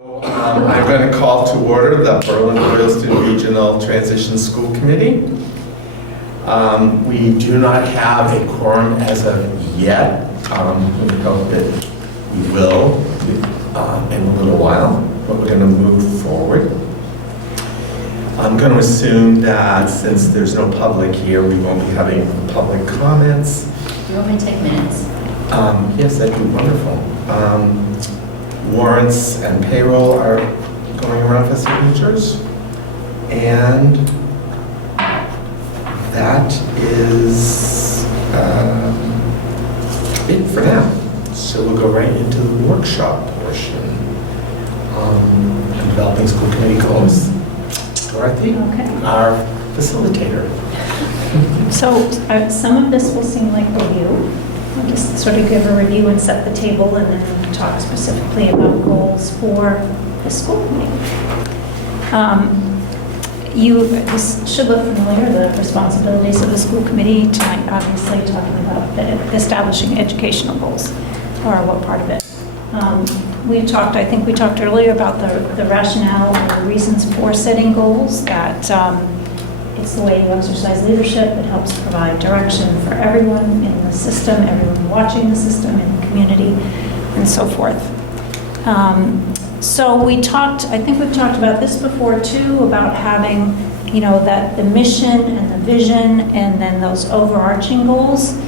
I'm going to call to order the Berlin-Boylston Regional Transition School Committee. We do not have a quorum as of yet. We hope that we will in a little while, but we're going to move forward. I'm going to assume that since there's no public here, we won't be having public comments. You want me to take minutes? Yes, that'd be wonderful. Warrants and payroll are going around for signatures. And that is it for now. So we'll go right into the workshop portion. And developing school committee goals. Dorothy, our facilitator. So some of this will seem like review. I'll just sort of give a review and set the table and then talk specifically about goals for the school committee. This should look familiar, the responsibilities of the school committee. Tonight, obviously, talking about establishing educational goals, or what part of it. I think we talked earlier about the rationale and the reasons for setting goals, that it's the way you exercise leadership. It helps provide direction for everyone in the system, everyone watching the system, in the community, and so forth. So I think we've talked about this before too, about having, that the mission and the vision and then those overarching goals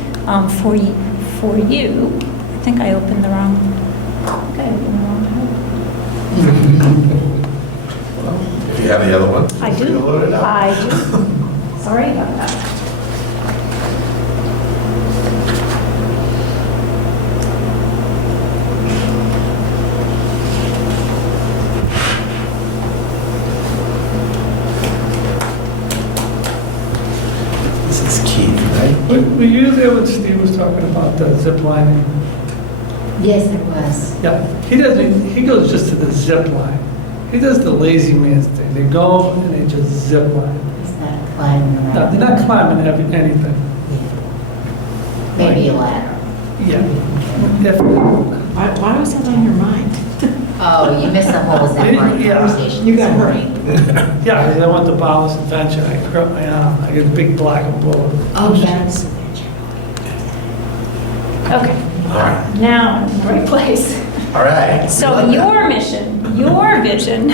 for you. I think I opened the wrong, If you have the other one, I feel free to do. load it up. I do. Sorry about that. This is Keith, right? Were you there when Steve was talking about the zip lining? Yes, it was. Yeah, he goes just to the zip line. He does the lazy man's thing. They go and they just zip line. It's not climbing No, around. they're not climbing anything. Maybe a ladder. Yeah. If, Why was that on your mind? Oh, you missed the whole zip line Yeah, conversation you this got hurt. morning. yeah, 'cause I went to Bowles Adventure. I hurt my arm. I get a big black and blue. Oh, yes. Okay, All right. now I'm in the right place. All right. So your mission, your vision,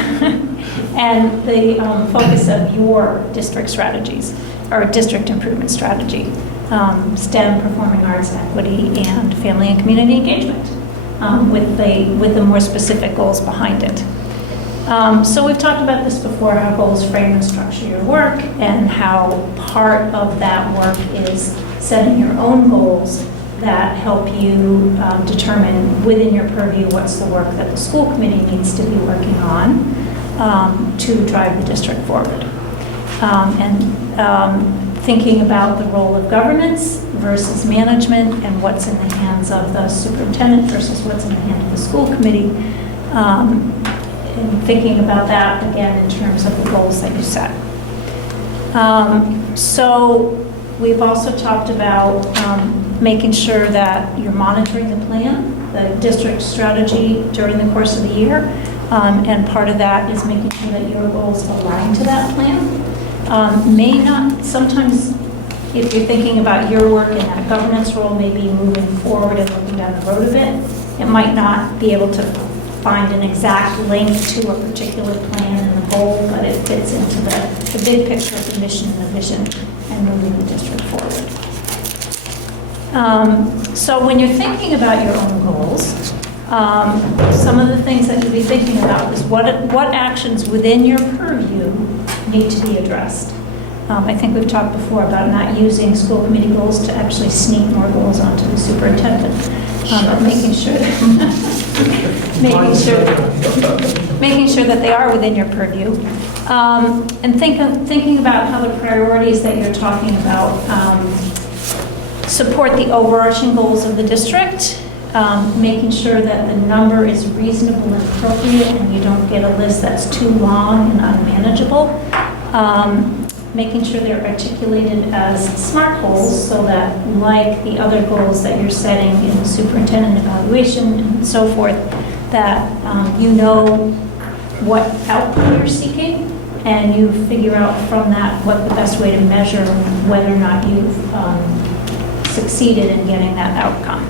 and the focus of your district strategies, or district improvement strategy, STEM, performing arts, equity, and family and community engagement, with the more specific goals behind it. So we've talked about this before, how goals frame and structure your work, and how part of that work is setting your own goals that help you determine within your purview what's the work that the school committee needs to be working on to drive the district forward. Thinking about the role of governance versus management and what's in the hands of the superintendent versus what's in the hand of the school committee. And thinking about that again in terms of the goals that you set. So we've also talked about making sure that you're monitoring the plan, the district strategy during the course of the year. And part of that is making sure that your goals align to that plan. Sometimes if you're thinking about your work in that governance role, maybe moving forward and looking down the road a bit, it might not be able to find an exact link to a particular plan and the goal, but it fits into the big picture of the mission and the vision and moving the district forward. So when you're thinking about your own goals, some of the things that you'll be thinking about is what actions within your purview need to be addressed. I think we've talked before about not using school committee goals to actually sneak more goals onto the superintendent, but making sure that they are within your purview. And thinking about how the priorities that you're talking about support the overarching goals of the district, making sure that the number is reasonable and appropriate and you don't get a list that's too long and unmanageable. Making sure they're articulated as SMART goals so that, like the other goals that you're setting in superintendent evaluation and so forth, that you know what outcome you're seeking, and you figure out from that what the best way to measure whether or not you've succeeded in getting that outcome.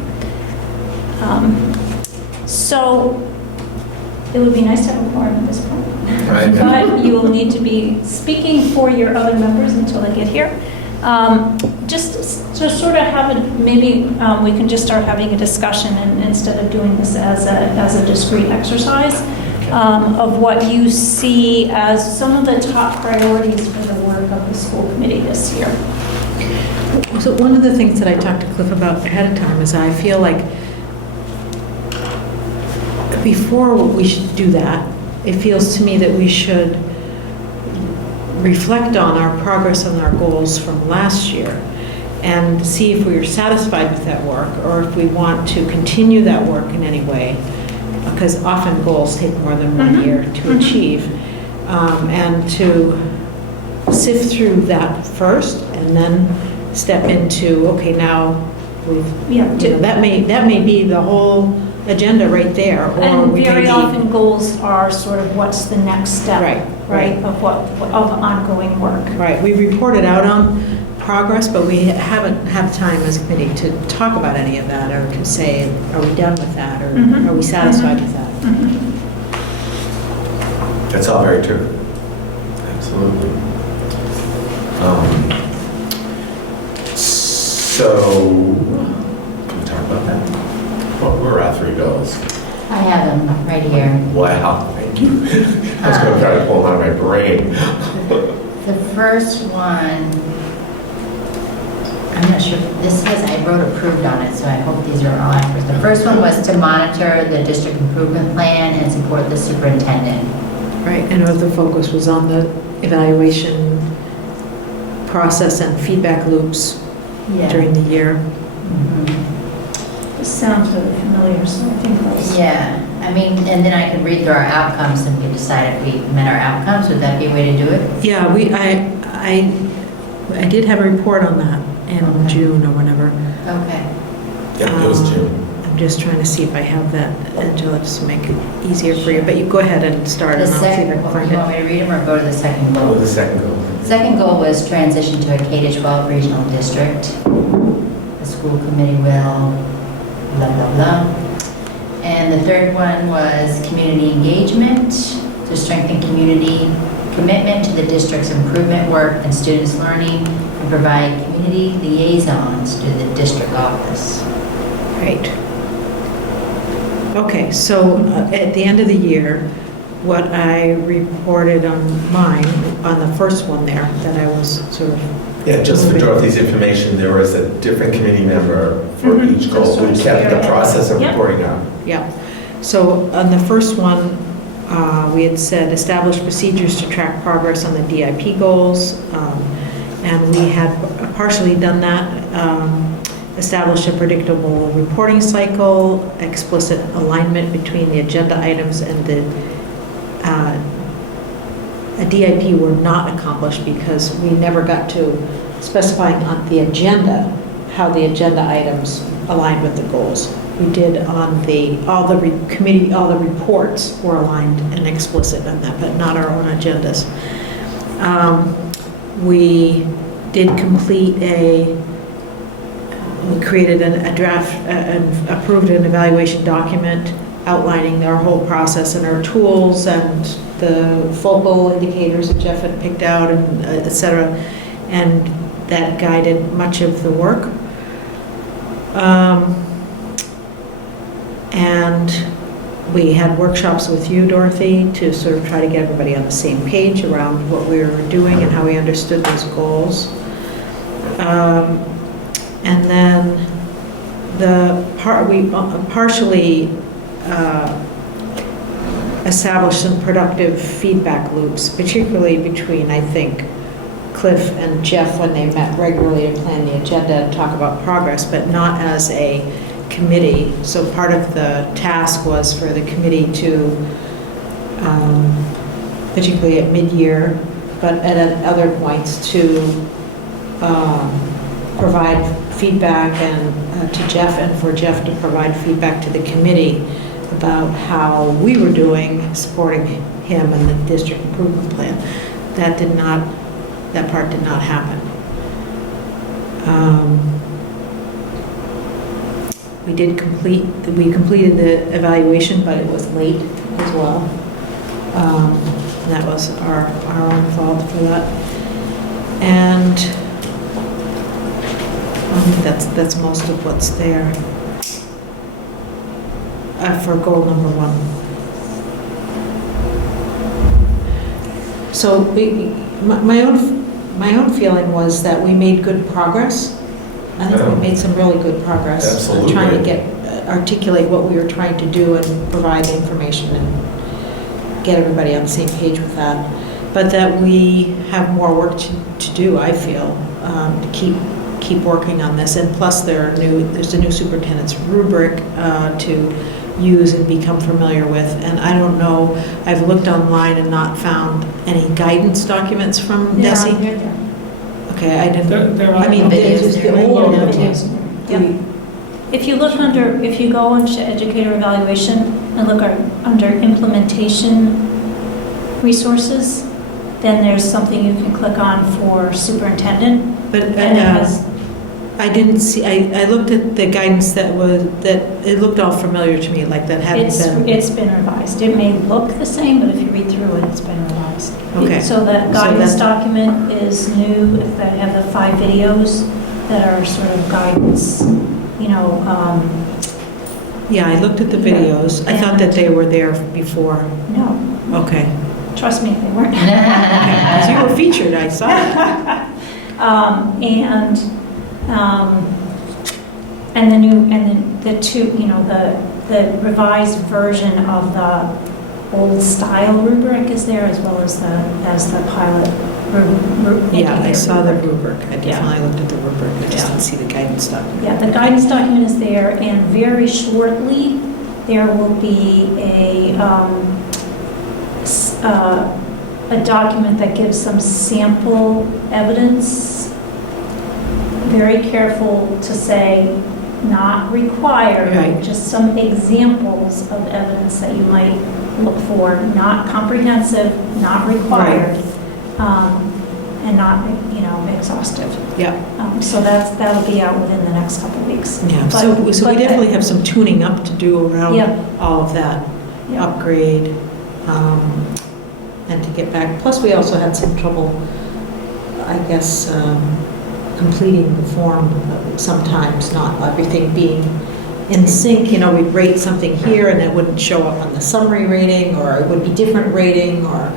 So it would be nice to have a quorum at this point. Right. But you will need to be speaking for your other members until they get here. Just to sort of have a, maybe we can just start having a discussion and instead of doing this as a discrete exercise of what you see as some of the top priorities for the work of the school committee this year. So one of the things that I talked to Cliff about ahead of time is I feel like before we should do that, it feels to me that we should reflect on our progress and our goals from last year and see if we are satisfied with that work or if we want to continue that work in any way, because often goals take more than 1 year to achieve, and to sift through that first and then step into, okay, now we've, that may be the whole agenda right there. Or And we very may be- often goals are sort of what's the next step, Right. of ongoing work. Right, we reported out on progress, but we haven't had time as a committee to talk about any of that or to say, are we done with that or Mhm. are we satisfied with that? That's all very true. Absolutely. So, can we talk about that? What were our 3 goals? I have them right here. Wow, thank you. I was going to try to pull them out of my brain. The first one, I'm not sure, this says, I wrote approved on it, so I hope these are all accurate. The first one was to monitor the district improvement plan and support the superintendent. Right, and the focus was on the evaluation process and feedback loops during the year. Mhm. This sounds really familiar, so I think that's. Yeah, I mean, and then I could read through our outcomes and we could decide if we met our outcomes. Would that be a way to do it? Yeah, I did have a report on that in Okay. June or whenever. Okay. Yeah, it was June. I'm just trying to see if I have that, Angela, just to make it easier for you, but you go ahead and start The and I'll see if I second, can find you want it. me to read them or go to the second What goal? was the second goal? Second goal was transition to a K-12 regional district. The school committee will blah, blah, blah. And the third one was community engagement, to strengthen community commitment to the district's improvement work and students' learning, and provide community liaisons to the district office. Right. Okay, so at the end of the year, what I reported on mine, on the first one there, that I was sort of, Yeah, just for Dorothy's information, there was a different committee member for Mhm. each goal. We kept the process of Yep. reporting out. yeah. So on the first one, we had said establish procedures to track progress on the DIP goals, and we had partially done that. Establish a predictable reporting cycle, explicit alignment between the agenda items and the a DIP were not accomplished because we never got to specifying on the agenda how the agenda items aligned with the goals. We did on all the reports were aligned and explicit on that, but not our own agendas. We did complete we created a draft, approved an evaluation document outlining our whole process and our tools and the focal indicators that Jeff had picked out, and et cetera, and that guided much of the work. And we had workshops with you, Dorothy, to sort of try to get everybody on the same page around what we were doing and how we understood those goals. And then we partially established some productive feedback loops, particularly between, I think, Cliff and Jeff when they met regularly to plan the agenda and talk about progress, but not as a committee. So part of the task was for the committee to, particularly at mid-year, but at other points, to provide feedback and to Jeff, and for Jeff to provide feedback to the committee about how we were doing, supporting him and the district improvement plan. That part did not happen. We completed the evaluation, but it was late as well. And that was our own fault for that. And I think that's most of what's there for goal number 1. So my own feeling was that we made good progress. I think we made some really good progress. Absolutely. Trying to articulate what we were trying to do and provide information and get everybody on the same page with that. But that we have more work to do, I feel, to keep working on this. And plus there's a new superintendent's rubric to use and become familiar with. And I don't know, I've looked online and not found any guidance documents from Desi. They're there. Okay, I didn't. They're I mean, videos there's there. the old Yeah, ones. videos. Yep. If you go into educator evaluation and look under implementation resources, then there's something you can click on for superintendent. But And it has, I didn't see, I looked at the guidance that it looked all familiar to me, like that hadn't been. it's been revised. It may look the same, but if you read through it, it's been revised. Okay. So that guidance document is new. If they have the 5 videos that are sort of guidance, Yeah, I looked at the videos. I thought that they were there before. no, Okay. trust me, they weren't. Because you were featured, I saw it. The revised version of the old style rubric is there, as well as the pilot rubric. Yeah, I saw the rubric. I Yeah. definitely looked at the rubric. I just Yeah. didn't see the guidance document. Yeah, the guidance document is there, and very shortly, there will be a document that gives some sample evidence. Very careful to say, not required, Right. just some examples of evidence that you might look for, not comprehensive, not required, and not, exhaustive. Yeah, So that'll be out within the next couple of weeks. yeah. But- So we but definitely have some tuning up to do around Yeah. all of that. Yeah. Upgrade, and to get back. Plus, we also had some trouble, I guess, completing the form sometimes, not everything being in sync. We'd rate something here and it wouldn't show up on the summary rating, or it would be different rating, or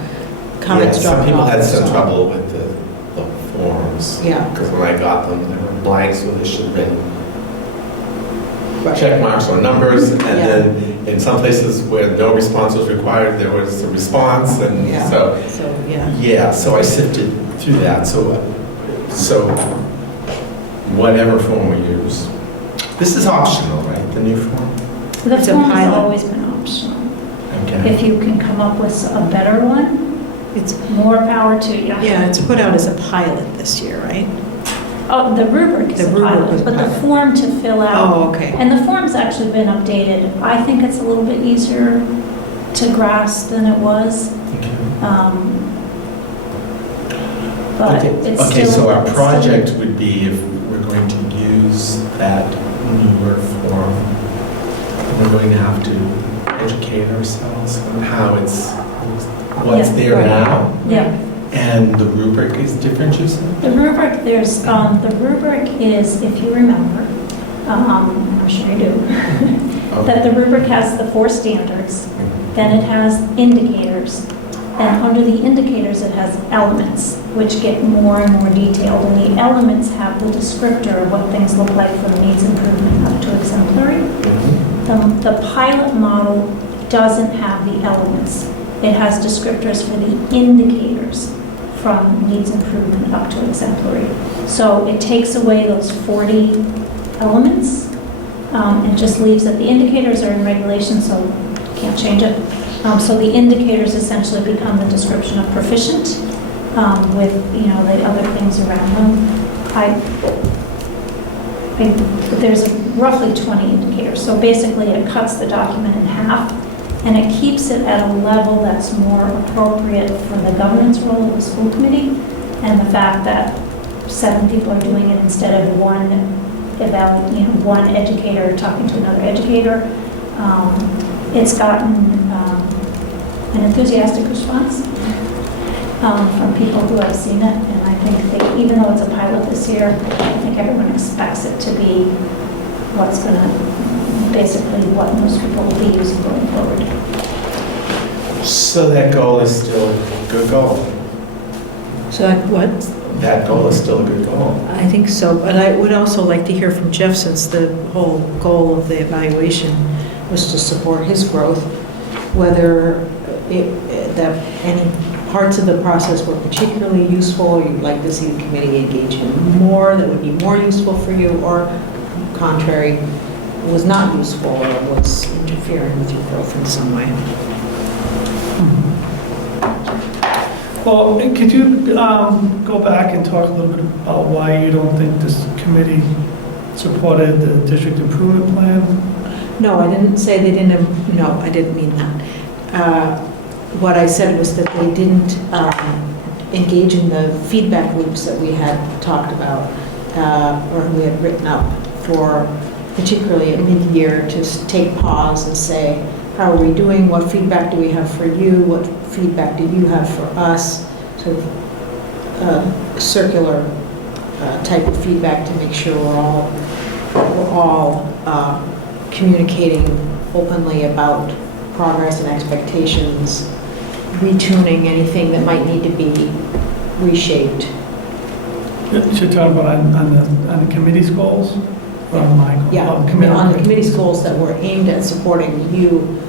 comments Yeah, some dropping people off. had some so- trouble with the forms. Yeah. Because when I got them, they were blanks where they should have been Right. check marks or numbers. And Yeah. then in some places where no response was required, there was a response. And Yeah. so, So, yeah. yeah, so I sifted through that. So whatever form we use. This is optional, right? The new form? The It's a form has pilot. always been optional. Okay. If you can come up with a better one, It's, more power to you. yeah, it's put out as a pilot this year, right? Oh, the rubric is The a rubric was pilot, but the pilot. form to fill out. Oh, okay. And the form's actually been updated. I think it's a little bit easier to grasp than it was. Okay. But Okay, it's okay, still. so our it's still- project would be if we're going to use that newer form, we're going to have to educate ourselves on how what's Yeah, there right. now. Yeah. And the rubric is different, you said? The rubric, the rubric is, if you remember, I'm sure you do, that the rubric has the 4 standards, then it has indicators, and under the indicators it has elements, which get more and more detailed, and the elements have the descriptor of what things look like from needs improvement up to exemplary. Mhm. The pilot model doesn't have the elements. It has descriptors for the indicators from needs improvement up to exemplary. So it takes away those 40 elements and just leaves that the indicators are in regulation, so can't change it. So the indicators essentially become the description of proficient with, the other things around them. there's roughly 20 indicators. So basically, it cuts the document in half, and it keeps it at a level that's more appropriate for the governance role of the school committee, and the fact that 7 people are doing it instead of one educator talking to another educator. It's gotten an enthusiastic response from people who have seen it, and I think even though it's a pilot this year, I think everyone expects it to be what's going to, basically what most people will be using going forward. So that goal is still a good goal. So what? That goal is still a good goal. I think so, but I would also like to hear from Jeff, since the whole goal of the evaluation was to support his growth, whether that any parts of the process were particularly useful, you'd like to see the committee engage in more, that would be more useful for you, or contrary, was not useful or was interfering with your growth in some way. Well, could you go back and talk a little bit about why you don't think this committee supported the district improvement plan? No, I didn't say they didn't, no, I didn't mean that. What I said was that they didn't engage in the feedback loops that we had talked about, or we had written up for particularly at mid-year, to take pause and say, how are we doing? What feedback do we have for you? What feedback do you have for us? Sort of circular type of feedback to make sure we're all communicating openly about progress and expectations, retuning anything that might need to be reshaped. You're talking about on the committee's goals? Or on my goals? Yeah, on the committee's goals that were aimed at supporting you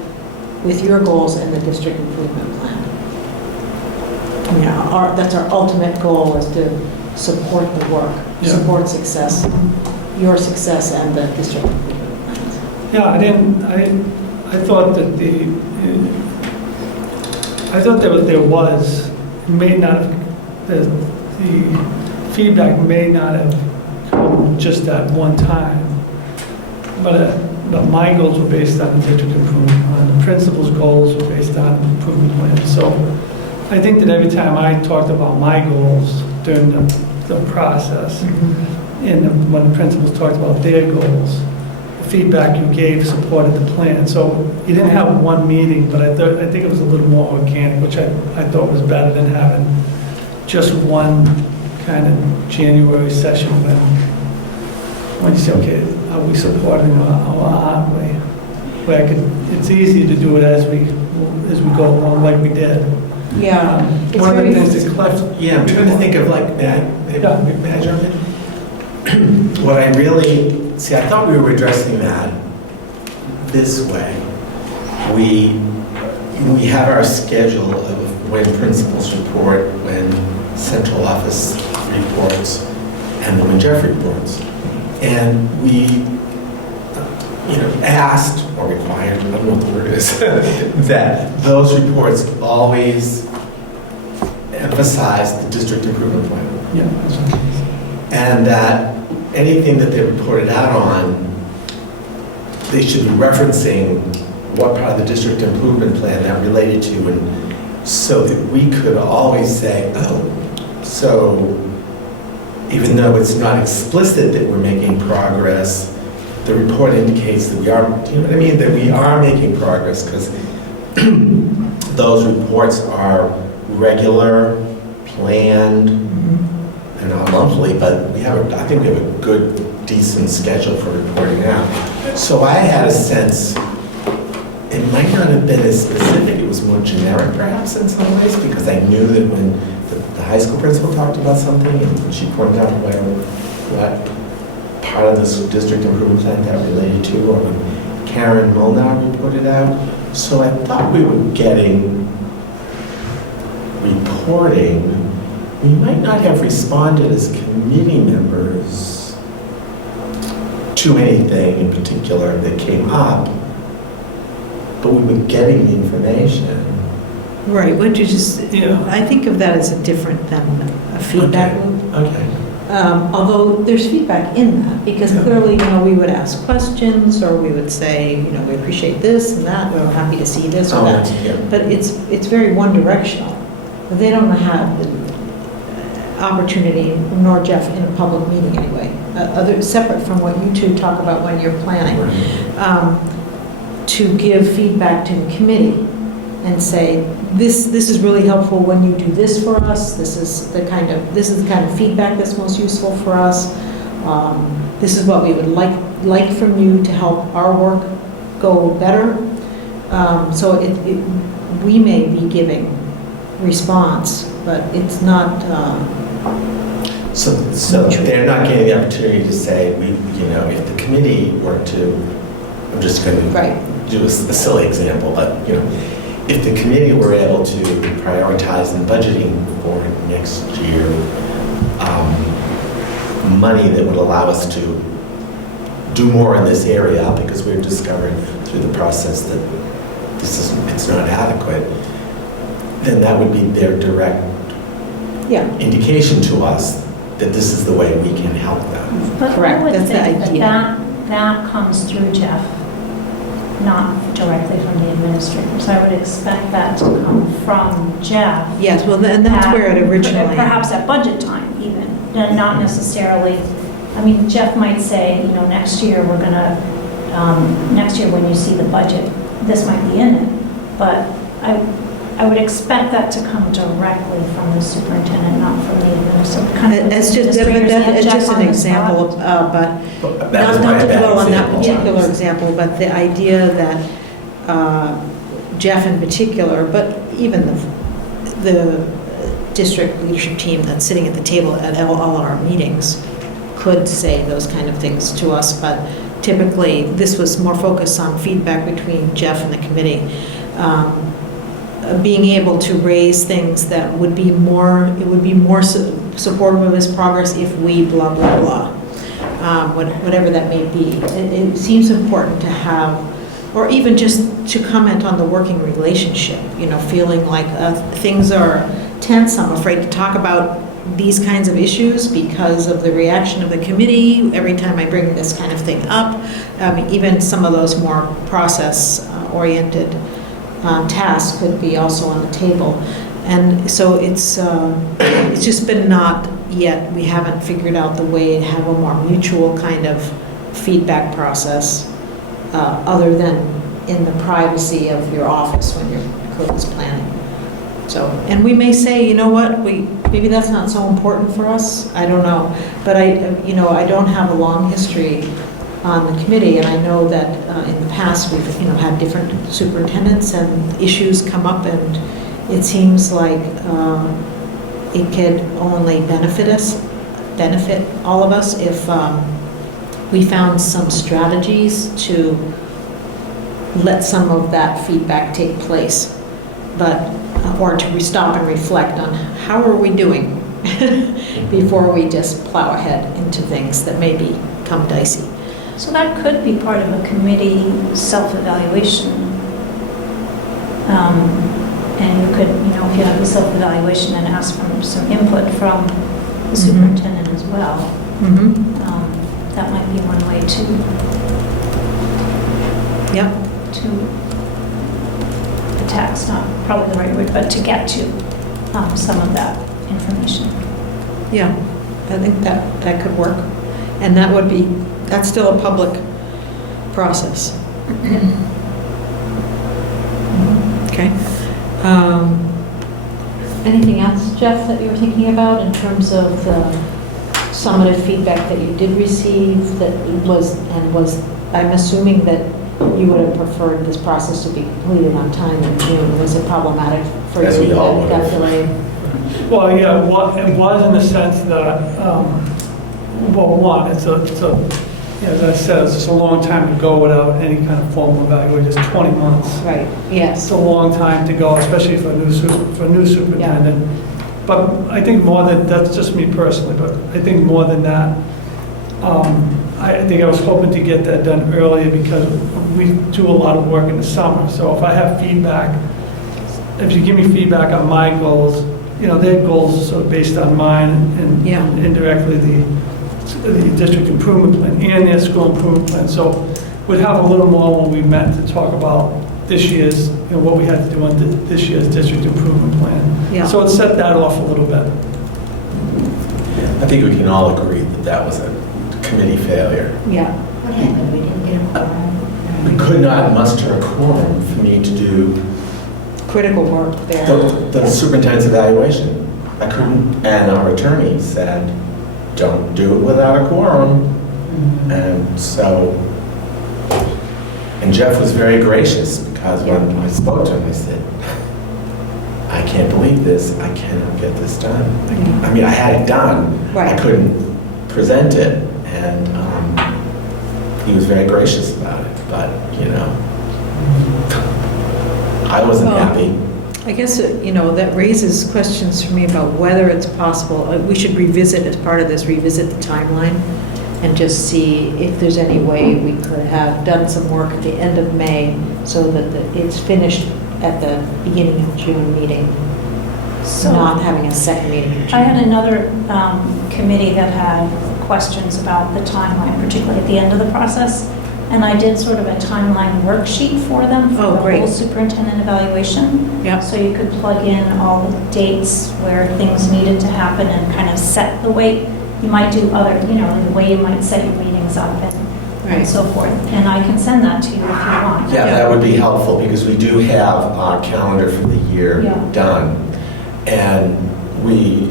with your goals and the district improvement plan. You know, that's our ultimate goal, is to support the work, Yeah. support success, your success and the district improvement plans. Yeah, I thought that there was, may not have, the feedback may not have come just at one time, but my goals were based on the district improvement plan. The principal's goals were based on the improvement plan. So I think that every time I talked about my goals during the process, and when the principals talked about their goals, the feedback you gave supported the plan. So you didn't have one meeting, but I think it was a little more organic, which I thought was better than having just one kind of January session when you say, okay, are we supporting or aren't we? Where it's easy to do it as we go along, like we did. Yeah. It's One of the very- things that's left, yeah, I'm trying to think of like, may I jump in? What I really, see, I thought we were addressing that this way. We have our schedule of when principals report, when central office reports, and then when Jeff reports. And we, asked or required, I don't know what the word is, that those reports always emphasize the district improvement plan. Yeah. And that anything that they reported out on, they should be referencing what part of the district improvement plan that related to, and so that we could always say, oh, so even though it's not explicit that we're making progress, the report indicates that we are, you know what I mean, that we are making progress, because those reports are regular, planned, and not monthly, but I think we have a good, decent schedule for reporting out. So I had a sense, it might not have been as specific, it was more generic perhaps in some ways, because I knew that when the high school principal talked about something, and she pointed out what part of this district improvement plan that related to, or when Karen Molnar reported out. So I thought we were getting reporting. We might not have responded as committee members to anything in particular that came up, but we were getting the information. Right, would you just, Yeah. I think of that as a different than a feedback loop. Okay. Although there's feedback in that, because Yeah. clearly, you know, we would ask questions, or we would say, you know, we appreciate this and that, we're happy to see this or Oh, that. yeah. But it's very one-directional. They don't have the opportunity, nor Jeff, in a public meeting anyway, separate from what you two talk about when you're planning, to give feedback to the committee and say, this is really helpful when you do this for us, this is the kind of feedback that's most useful for us, this is what we would like from you to help our work go better. So we may be giving response, but it's not, So they're not getting the opportunity to say, if the committee were to, I'm just going to right. do a silly example, but, if the committee were able to prioritize in budgeting for next year, money that would allow us to do more in this area, because we're discovering through the process that it's not adequate, then that would be their direct Yeah, indication to us that this is the way we can help them. But Correct, I would that's the think idea. that comes through Jeff, not directly from the administrators. I would expect that to come from Jeff. yes, well, and that's where it originally. Perhaps at budget time even, and not necessarily, I mean, Jeff might say, next year we're gonna, next year when you see the budget, this might be in it. But I would expect that to come directly from the superintendent, not from the administrator. It's just an example, but That was not my to bad dwell on that example. particular example, but the idea that Jeff in particular, but even the district leadership team that's sitting at the table at all our meetings could say those kind of things to us, but typically this was more focused on feedback between Jeff and the committee. Being able to raise things that would be more, it would be more supportive of his progress if we blah, blah, blah. Whatever that may be. It seems important to have, or even just to comment on the working relationship, feeling like things are tense. I'm afraid to talk about these kinds of issues because of the reaction of the committee every time I bring this kind of thing up. Even some of those more process-oriented tasks could be also on the table. And so it's just been not yet, we haven't figured out the way to have a more mutual kind of feedback process other than in the privacy of your office when you're closed planning. So, and we may say, you know what, maybe that's not so important for us, I don't know. But I don't have a long history on the committee, and I know that in the past we've had different superintendents and issues come up, and it seems like it could only benefit all of us if we found some strategies to let some of that feedback take place, or to stop and reflect on how are we doing before we just plow ahead into things that may become dicey. So that could be part of a committee self-evaluation. And you could, if you have a self-evaluation, and ask for some input from the superintendent as well. That might be one way to attack, it's not probably the right word, but to get to some of that information. Yeah, I think that could work. And that's still a public process. Okay. Anything else, Jeff, that you were thinking about in terms of the summative feedback that you did receive that was, I'm assuming that you would have preferred this process to be completed on time in June. Was it problematic for you As we all that it got would have. delayed? Well, yeah, it was in the sense that, well, one, as I said, it's just a long time to go without any kind of formal evaluation, just 20 months. Right, yes. It's a long time to go, especially for a new superintendent. But I think more than, that's just me personally, but I think more than that, I think I was hoping to get that done earlier because we do a lot of work in the summer. So if I have feedback, if you give me feedback on my goals their goals are sort of based on mine and Yeah. indirectly the district improvement plan and their school improvement plan. So we'd have a little more when we met to talk about this year's, what we had to do on this year's district improvement plan. Yeah. So it set that off a little bit. I think we can all agree that that was a committee failure. Yeah. What happened? We didn't get a We quorum? could not muster a quorum for me to do Critical work there. the superintendent's evaluation. I couldn't, and our attorney said, don't do it without a quorum. And so, and Jeff was very gracious, because when I spoke to him, I said, I can't believe this, I cannot get this done. I mean, I had it done, I Right. couldn't present it, and he was very gracious about it, but, I wasn't Well, happy. I guess, that raises questions for me about whether it's possible, we should revisit, as part of this, revisit the timeline and just see if there's any way we could have done some work at the end of May so that it's finished at the beginning of June meeting, So not having a second meeting in June. I had another committee that had questions about the timeline, particularly at the end of the process. And I did sort of a timeline worksheet for them for Oh, the great. whole superintendent evaluation. Yep. So you could plug in all the dates where things needed to happen and kind of set the way you might do other, the way you might set your meetings up and Right. so forth. And I can send that to you if you want. Yeah, that would be helpful, because we do have our calendar for the year Yeah. done. And we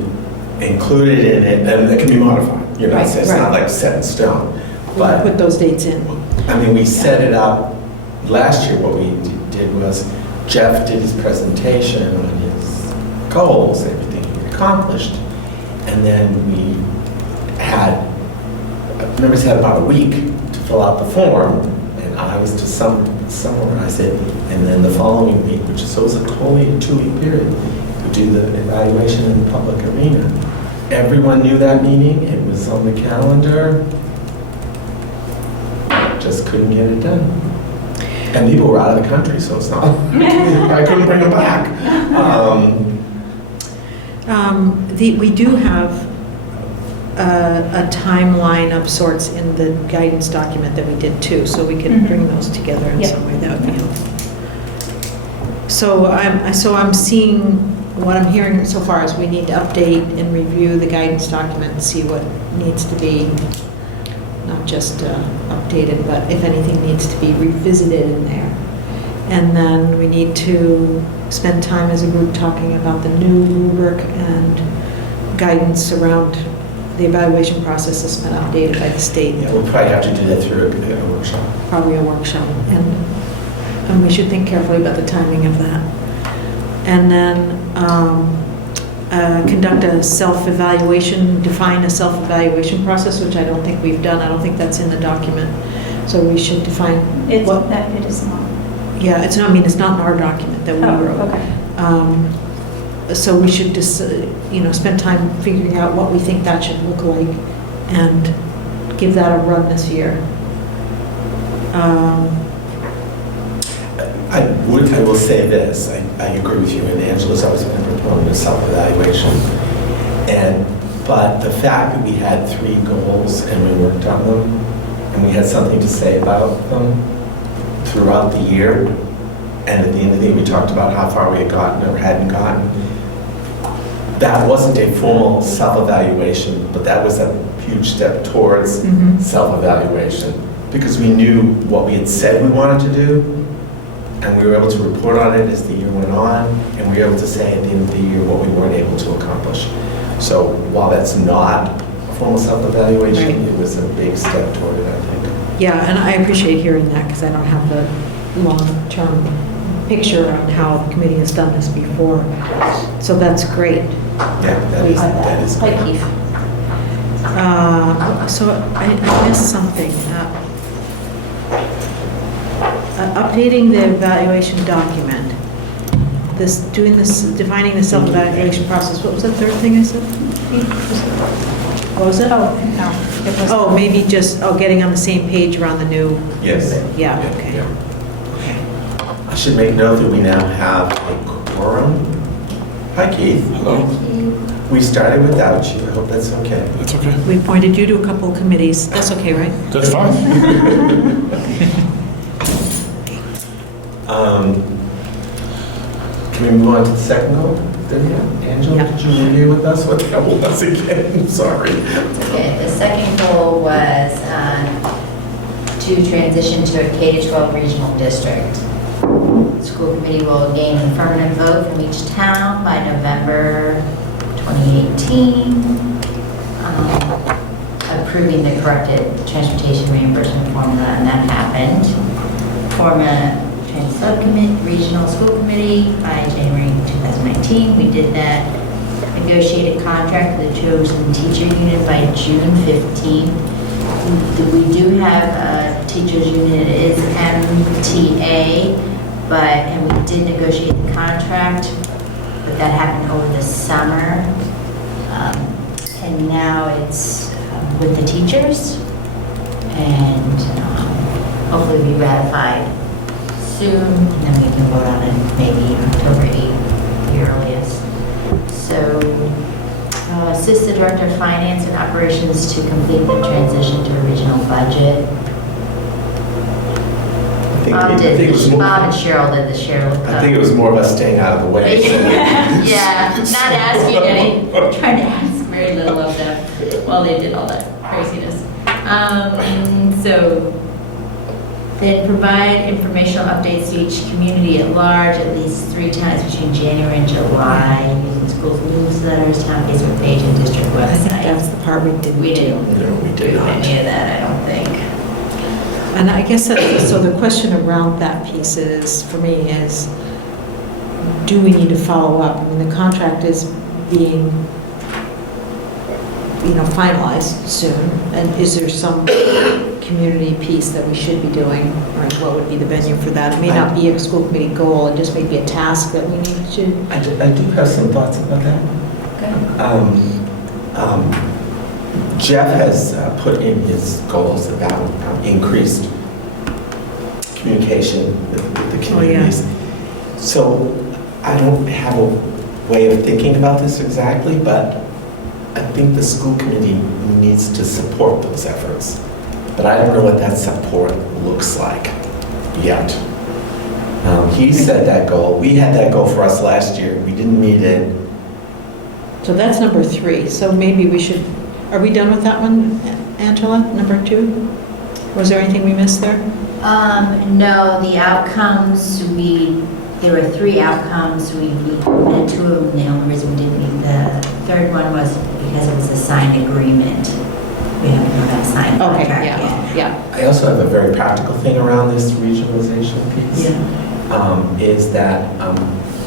included in it, and it can be modified, it's Right, not right. like set in stone. We'll But, put those dates in. I mean, we set it up, last year what we did was Jeff did his presentation on his goals, everything he accomplished. And then we had, members had about a week to fill out the form, and I was to summarize it. And then the following week, so it was totally a 2-week period, we do the evaluation in the public arena. Everyone knew that meeting, it was on the calendar, just couldn't get it done. And people were out of the country, so it's not, I couldn't bring them back. We do have a timeline of sorts in the guidance document that we did too, so we can Mhm. bring those together in Yeah. some way, that would be helpful. So I'm seeing, what I'm hearing so far is we need to update and review the guidance document and see what needs to be, not just updated, but if anything needs to be revisited in there. And then we need to spend time as a group talking about the new rubric and guidance around the evaluation process that's been updated by the state. Yeah, we'll probably have to do that through a workshop. Probably a workshop, and we should think carefully about the timing of that. And then conduct a self-evaluation, define a self-evaluation process, which I don't think we've done. I don't think that's in the document. So we should define It's, what, that it is not. yeah, it's not in our document that we Oh, wrote. okay. So we should just, spend time figuring out what we think that should look like and give that a run this year. I will say this, I agree with you, and Angela's always been a proponent of self-evaluation. But the fact that we had 3 goals and we worked on them, and we had something to say about them throughout the year, and at the end of the year, we talked about how far we had gotten or hadn't gotten. That wasn't a formal self-evaluation, but that was a huge step towards Mhm. self-evaluation, because we knew what we had said we wanted to do, and we were able to report on it as the year went on, and we were able to say at the end of the year what we weren't able to accomplish. So while that's not a formal self-evaluation, Right. it was a big step toward it, I think. Yeah, and I appreciate hearing that because I don't have the long-term picture on how the committee has done this before. So that's great. Yeah, that is Hi, good. Keith. So I missed something. Updating the evaluation document, defining the self-evaluation process. What was the third thing I said? What was it? Oh, no. It was. Oh, maybe just, getting on the same page around the new, Yes. yeah, okay. I should make note that we now have a quorum Hi, Keith. Hello. We started without you. I hope that's okay. That's okay. We appointed you to a couple of committees. That's okay, right? That's fine. Can we move on to the second goal? Angela, Yeah. did you review with us what that was again? Sorry. Okay, the second goal was to transition to a K-12 regional district. The school committee will gain an affirmative vote from each town by November 2018, approving the corrected transportation reimbursement formula, and that happened. Form a trans subcommittee, regional school committee by January 2019. We did that. Negotiate a contract with the chosen teacher union by June 15th. We do have a teachers union, it is MTA, and we did negotiate the contract, but that happened over the summer. And now it's with the teachers, and hopefully be ratified soon, and then we can vote on it maybe October 8th, the earliest. So, assist the Director of Finance and Operations to complete the transition to a regional budget. Bob I think it was more, Bob and Cheryl did the Cheryl. I think it was more of us staying out of the way. So Yeah, not asking any, trying to ask very little of them while they did all that craziness. So, then provide informational updates to each community at large at least 3 times between January and July, using schools' newsletters, town Facebook page, and district I think website. that's the part we didn't We do. didn't No, we do did not. any of that, I don't think. And I guess, so the question around that piece is, for me, is, do we need to follow up? I mean, the contract is being, finalized soon, and is there some community piece that we should be doing, or what would be the venue for that? It may not be a school committee goal, it just may be a task that we need to. I do have some thoughts about that. Jeff has put in his goals about increased communication with the communities. So I don't have a way of thinking about this exactly, but I think the school committee needs to support those efforts. But I don't know what that support looks like yet. He set that goal. We had that goal for us last year. We didn't meet it. So that's number 3, so maybe we should, are we done with that one, Angela, number 2? Was there anything we missed there? No, the outcomes, there were 3 outcomes, we met 2 of them, the only reason we didn't meet the third one was because it was a signed agreement. We haven't had a signed contract yet. yeah. I also have a very practical thing around this regionalization piece. Is that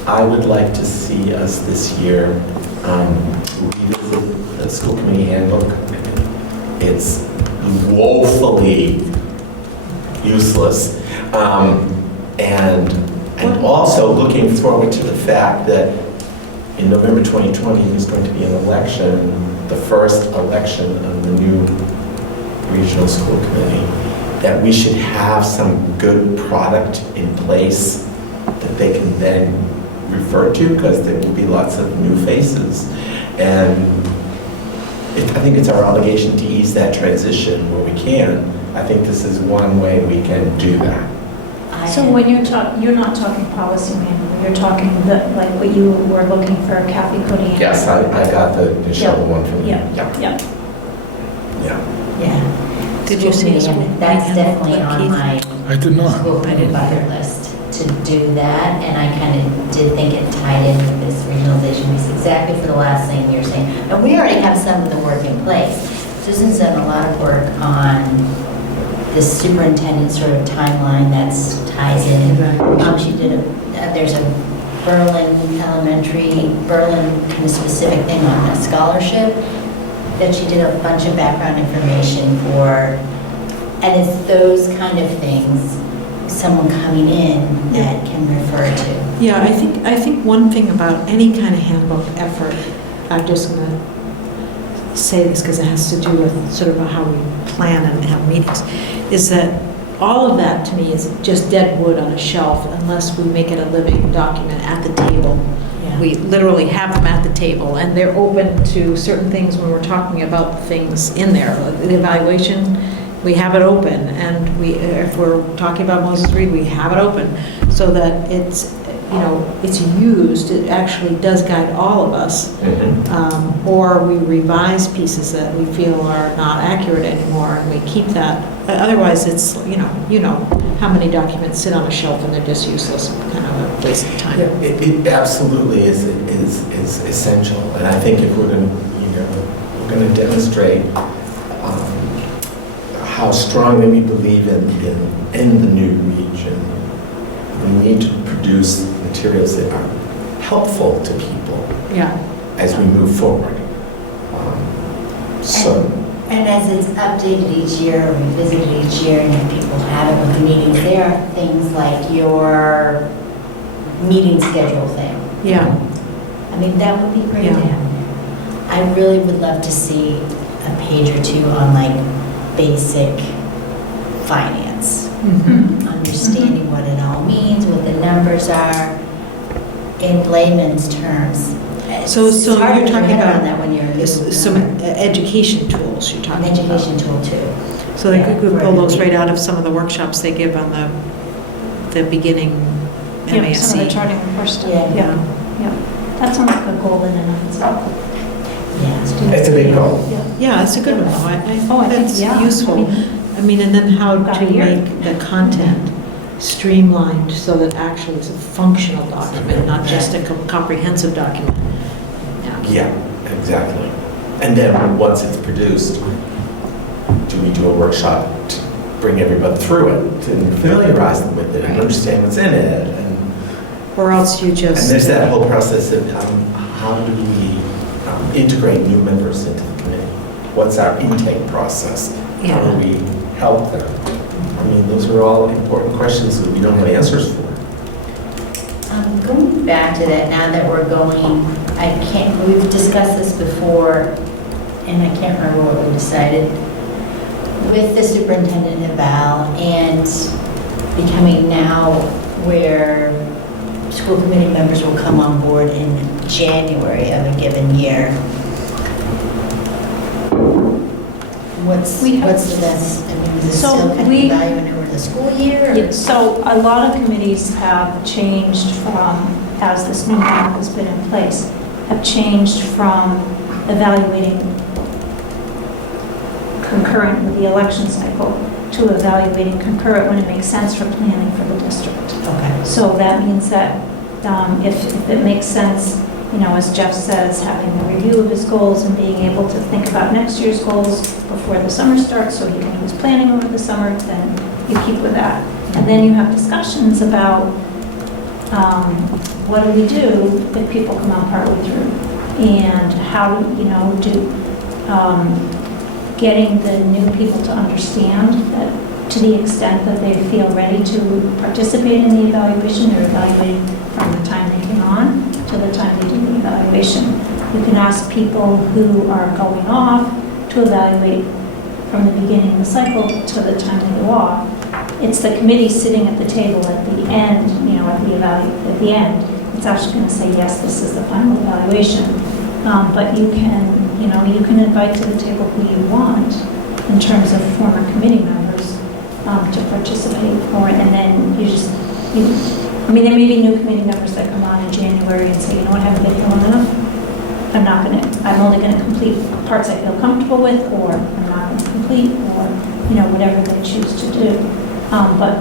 I would like to see us this year revisit the school committee handbook. It's woefully useless. And also looking forward to the fact that in November 2020, there's going to be an election, the first election of the new regional school committee, that we should have some good product in place that they can then refer to, because there will be lots of new faces. And I think it's our obligation to ease that transition where we can. I think this is one way we can do that. So when you're not talking policy manual, you're talking like what you were looking for, Kathy Cody? Yes, I got the initial one from you. Yeah. Yeah. Did you see this School one? committee, that's definitely on Keith? my I did not. school committee bucket list to do that, and I kind of did think it tied in with this regionalization piece exactly for the last thing you're saying. And we already have some of the work in place. Susan's done a lot of work on the superintendent sort of timeline that ties in. She did there's a Berlin kind of specific thing on a scholarship that she did a bunch of background information for. And it's those kind of things, someone coming in that can refer to. Yeah, I think one thing about any kind of handbook effort, I'm just going to say this because it has to do with sort of how we plan and have meetings, is that all of that to me is just dead wood on a shelf unless we make it a living document at the table We literally have them at the table, and they're open to certain things when we're talking about things in there. The evaluation, we have it open, and if we're talking about Moses Reed, we have it open, so that it's, it's used, it actually does guide all of us. Or we revise pieces that we feel are not accurate anymore, and we keep that. Otherwise, it's, how many documents sit on a shelf and they're just useless, kind of a waste of time. Yeah, it absolutely is essential, and I think if we're going to demonstrate how strongly we believe in the new region, we need to produce materials that are helpful to people Yeah. as we move forward. And as it's updated each year or revisited each year, and if people have it with the meetings, there are things like your meeting schedule thing. Yeah. I mean, that would be great to Yeah. have. I really would love to see a page or two on like basic finance, understanding what it all means, what the numbers are, in layman's terms. So It's hard you're to talking get around about that when you're some education tools you're an talking about. education tool too. So they Yeah, could for pull those everybody. right out of some of the workshops they give on the beginning Yeah, MASC. some of the charting and course stuff. Yeah. Yeah. That sounds like a goal in and of itself. Yeah. It's a big goal. Yeah. Yeah, it's a good one, though. Oh, I think, That's yeah. useful. I mean, and then how Got to it here. make the content streamlined so that actually it's a functional document, not just a comprehensive document. Yeah, exactly. And then once it's produced, do we do a workshop to bring everybody through it, to familiarize them with it and understand what's in it? And Or else you and just, there's that whole process of how do we integrate new members into the committee? What's our intake process? How Yeah. do we help them? I mean, those are all important questions that we don't have answers for. Going back to that, now that we're going, we've discussed this before, and I can't remember what we decided, with the superintendent eval and becoming now where school committee members will come on board in January of a given year. What's the best, I mean, is it So still kind of we- evaluating over the school year? or- Yeah, so a lot of committees have changed from, as this new model has been in place, have changed from evaluating concurrent with the election cycle to evaluating concurrent when it makes sense for planning for the district. Okay. So that means that if it makes sense, as Jeff says, having a review of his goals and being able to think about next year's goals before the summer starts so he can use planning over the summer, then you keep with that. And then you have discussions about what do we do if people come out partway through? And how, getting the new people to understand that to the extent that they feel ready to participate in the evaluation, they're evaluating from the time they came on to the time they do the evaluation. You can ask people who are going off to evaluate from the beginning of the cycle to the time they go off. It's the committee sitting at the table at the end, at the end. It's actually going to say, yes, this is the final evaluation. But you can invite to the table who you want in terms of former committee members to participate for it. And then there may be new committee members that come on in January and say, I haven't been here long enough. I'm only going to complete parts I feel comfortable with, or I'm not going to complete, or, whatever they choose to do. But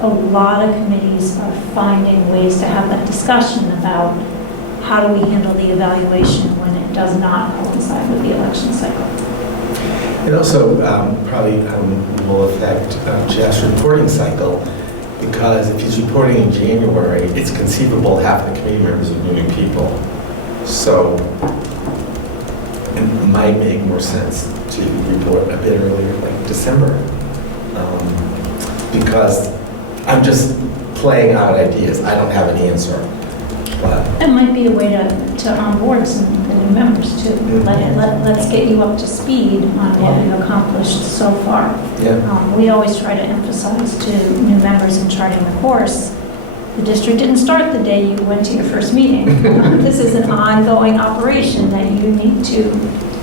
a lot of committees are finding ways to have that discussion about how do we handle the evaluation when it does not coincide with the election cycle. It also probably will affect Jeff's reporting cycle, because if he's reporting in January, it's conceivable half the committee members are new people. So it might make more sense to report a bit earlier, like December. Because I'm just playing out ideas. I don't have an answer. But It might be a way to onboard some of the new members too. Let's get you up to speed on what we've accomplished so far. yeah, We always try to emphasize to new members in charting the course the district didn't start the day you went to your first meeting. This is an ongoing operation that you need to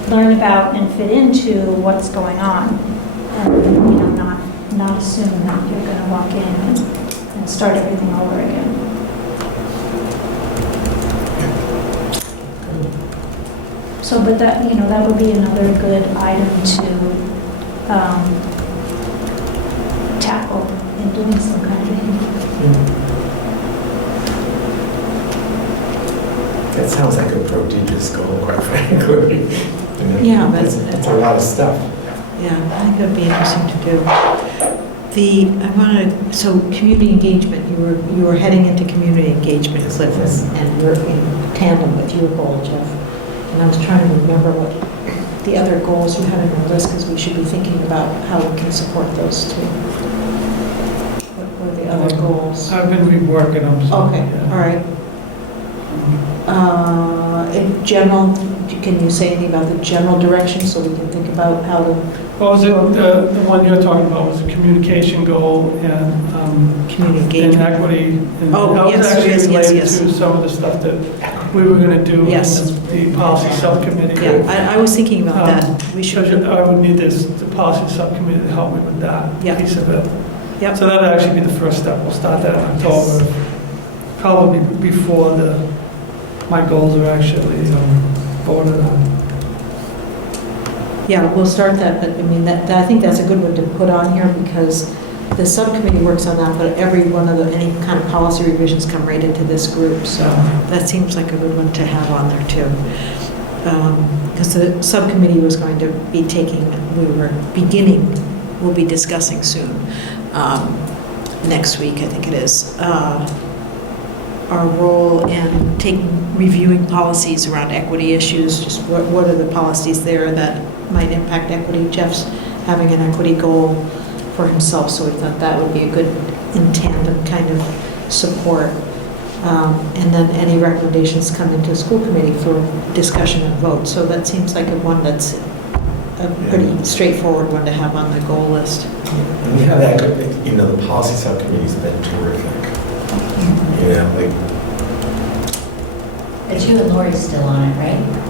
learn about and fit into what's going on. And, not assume that you're going to walk in and start everything over again. So, but that, that would be another good item to tackle in doing some kind of thing. That sounds like a prodigious goal, quite frankly. Yeah, but It's a lot of stuff. Yeah, I think it'd be interesting to do. So community engagement, you were heading into community engagement, Cliff, and you're in tandem with your goal, Jeff. And I was trying to remember what the other goals you had on your list, because we should be thinking about how we can support those two. What were the other goals? I've been reworking them. So, Okay, yeah. all right. In general, can you say anything about the general direction so we can think about how to What was it, the one you're talking about was a communication goal and community and engagement? equity. And Oh, that was yes, actually yes, related yes. to some of the stuff that we were going to do in Yes. the policy subcommittee. Yeah, I was thinking about that. We So should, I would need the policy subcommittee to help me with that Yeah. piece of it. Yep. So that'll actually be the first step. We'll start that in October, probably before my goals are actually voted on. yeah, we'll start that, but I mean, I think that's a good one to put on here because the subcommittee works on that, but every one of any kind of policy revisions come right into this group. So that seems like a good one to have on there too. Because the subcommittee was going to be we'll be discussing soon, next week, I think it is, our role in reviewing policies around equity issues, just what are the policies there that might impact equity. Jeff's having an equity goal for himself, so we thought that would be a good in tandem kind of support. And then any recommendations come into the school committee for discussion and vote. So that seems like one that's a pretty straightforward one to have on the goal list. And we have that, the policy subcommittee's been terrific. Like, But you and Lori's still on it, right?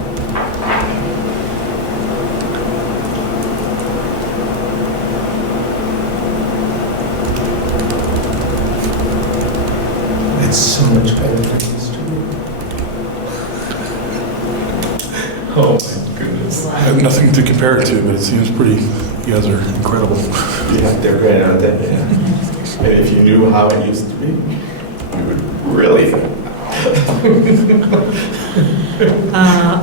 it's so much better than it used to be. Oh, my goodness. I have nothing to compare it to, but it seems pretty, you guys are incredible. Yeah, they're great, aren't they? Yeah. And if you knew how it used to be, you would really.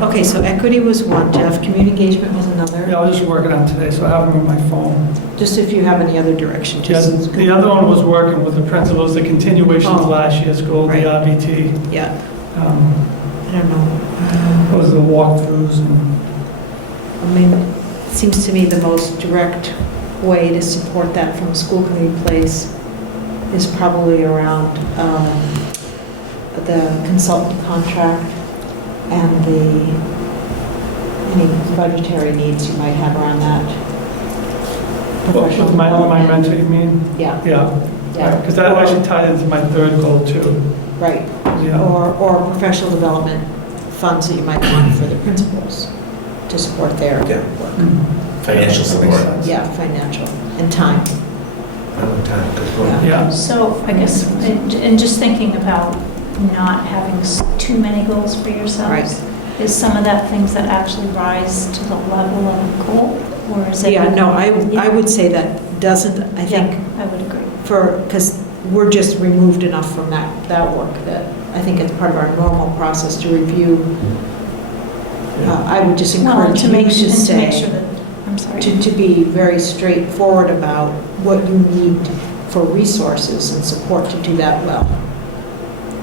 Okay, so equity was one, Jeff. Community engagement was another. Yeah, I was just working on today, so I have them on my phone. Just if you have any other direction. Yeah, the other one was working with the principals, the continuation of Oh. last year's goal, the Right. RBT. Yeah, Um, I don't know. What was the walkthroughs and, I mean, it seems to me the most direct way to support that from a school committee place is probably around the consultant contract and any budgetary needs you might have around that. Professional with my development. mentor, you mean? Yeah, Yeah, yeah. because that actually tied into my third goal too. Right. Yeah. Or professional development funds that you might want for the principals to support their Yeah. work. Financial That makes support. sense. Yeah, financial and time. Oh, time, good point. Yeah. So I guess, and just thinking about not having too many goals for yourselves. Right. Is some of that things that actually rise to the level of a goal, or is it? Yeah, no, I would say that doesn't, I think, Yeah, I would agree. because we're just removed enough from that work that I think it's part of our normal process to review. I would just Well, encourage you to and to make sure say, that, I'm sorry. to be very straightforward about what you need for resources and support to do that well.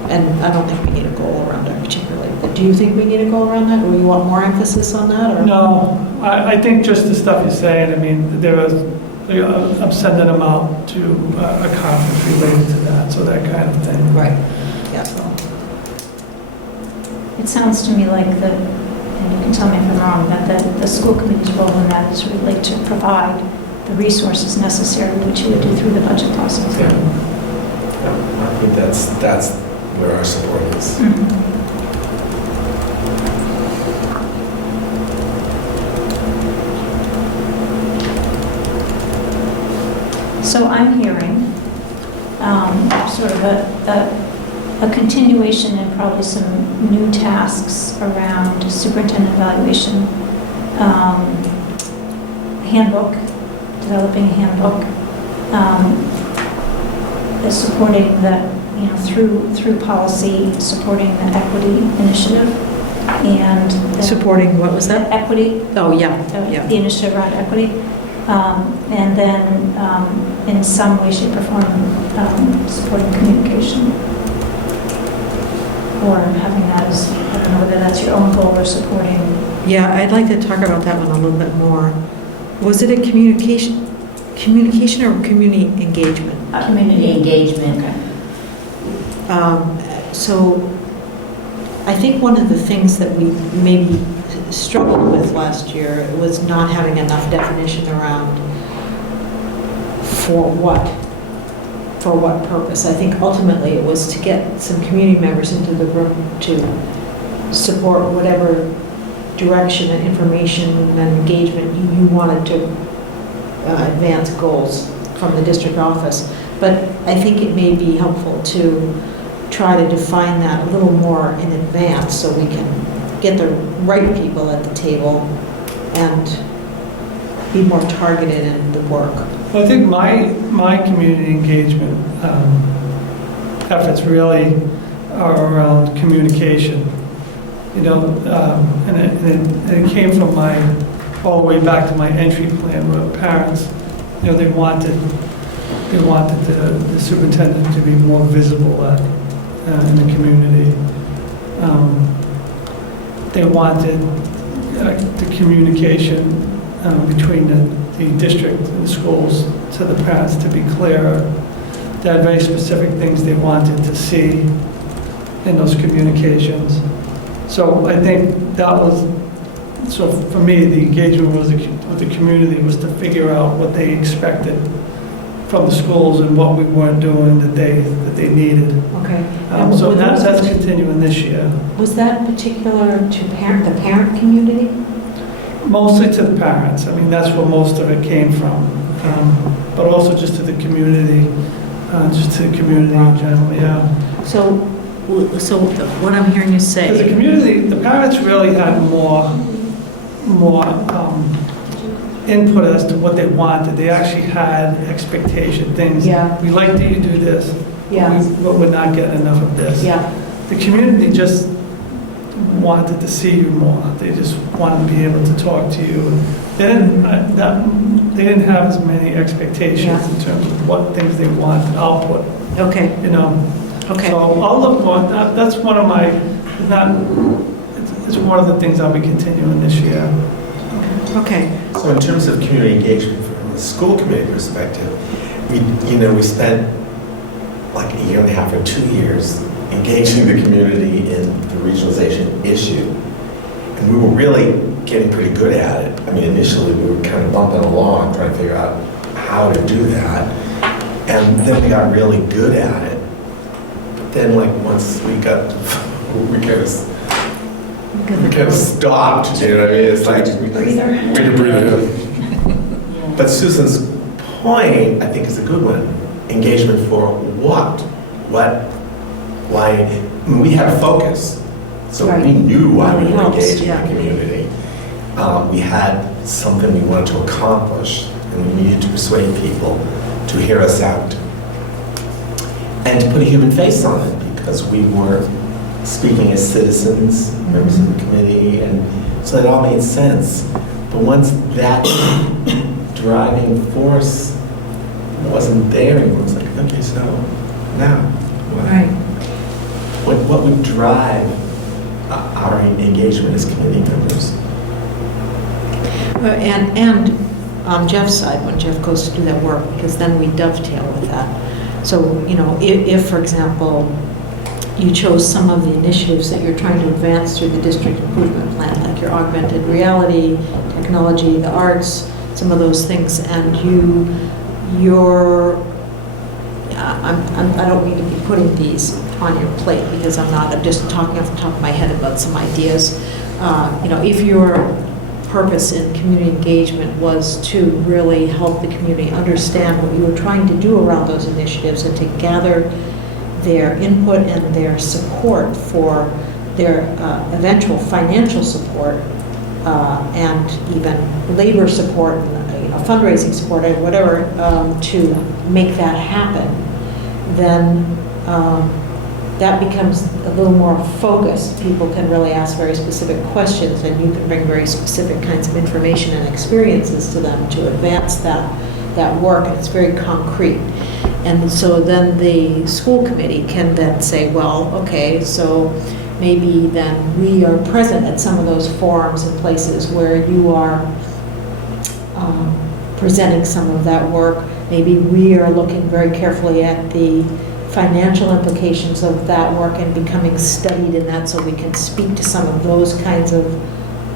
And I don't think we need a goal around that particularly. But do you think we need a goal around that, or you want more emphasis on that, or? No, I think just the stuff you're saying, I mean, I'm sending them out to a conference related to that, so that kind of thing. Right, yeah. It sounds to me like and you can tell me if I'm wrong, that the school committee's role in that is really to provide the resources necessary, which you would do through the budget process. I think that's where our support is. So I'm hearing sort of a continuation and probably some new tasks around superintendent evaluation, handbook, developing a handbook, supporting the, through policy, supporting the equity initiative, and Supporting, what was that? equity, Oh, yeah, yeah. the initiative around equity, and then in some way, shape, or form, supporting communication. Or having that as, I don't know whether that's your own goal or supporting. Yeah, I'd like to talk about that one a little bit more. Was it a communication or community engagement? Community engagement. So I think one of the things that we maybe struggled with last year was not having enough definition around for what purpose. I think ultimately it was to get some community members into the room to support whatever direction and information and engagement you wanted to advance goals from the district office. But I think it may be helpful to try to define that a little more in advance so we can get the right people at the table and be more targeted in the work. Well, I think my community engagement efforts really are around communication, and it came from all the way back to my entry plan where parents, they wanted the superintendent to be more visible in the community. They wanted the communication between the district and the schools to the parents to be clearer. They had very specific things they wanted to see in those communications. So I think so for me, the engagement with the community was to figure out what they expected from the schools and what we weren't doing that they needed. Okay. So that's continuing this year. Was that particular to the parent community? Mostly to the parents. I mean, that's where most of it came from. But also just to the community, in general, yeah. So what I'm hearing you say. Because the community, the parents really had more input as to what they wanted. They actually had expectation, things. Yeah. We like that you do this, Yeah. but we're not getting enough of this. Yeah. The community just wanted to see you more. They just wanted to be able to talk to you. They didn't have as many expectations Yeah. in terms of what things they wanted output, Okay. So Okay. I'll look for that. That's one of my, it's one of the things I'll be continuing this year. Okay. So in terms of community engagement from a school committee perspective, we spent like a year and a half or 2 years engaging the community in the regionalization issue. And we were really getting pretty good at it. I mean, initially we were kind of bumping along trying to figure out how to do that. And then we got really good at it. But then once we kind of stopped, you know what I mean? It's like, We can breathe in. but Susan's point, I think, is a good one. Engagement for what? Why? I mean, we had a focus, so Right. we knew why we Really were helps, engaging yeah. the community. We had something we wanted to accomplish, and we needed to persuade people to hear us out. And to put a human face on it, because we were speaking as citizens, members of the committee, and so it all made sense. But once that driving force wasn't there anymore, it's like, okay, so now what? Right. What would drive our engagement as committee members? And on Jeff's side, when Jeff goes to do that work, because then we dovetail with that. So, if, for example, you chose some of the initiatives that you're trying to advance through the district improvement plan, like your augmented reality, technology, the arts, some of those things, and I don't mean to be putting these on your plate because I'm just talking off the top of my head about some ideas. If your purpose in community engagement was to really help the community understand what you were trying to do around those initiatives and to gather their input and their support for their eventual financial support and even labor support, fundraising support, or whatever, to make that happen, then that becomes a little more focused. People can really ask very specific questions, and you can bring very specific kinds of information and experiences to them to advance that work, and it's very concrete. And so then the school committee can then say, well, okay, so maybe then we are present at some of those forums and places where you are presenting some of that work. Maybe we are looking very carefully at the financial implications of that work and becoming studied in that so we can speak to some of those kinds of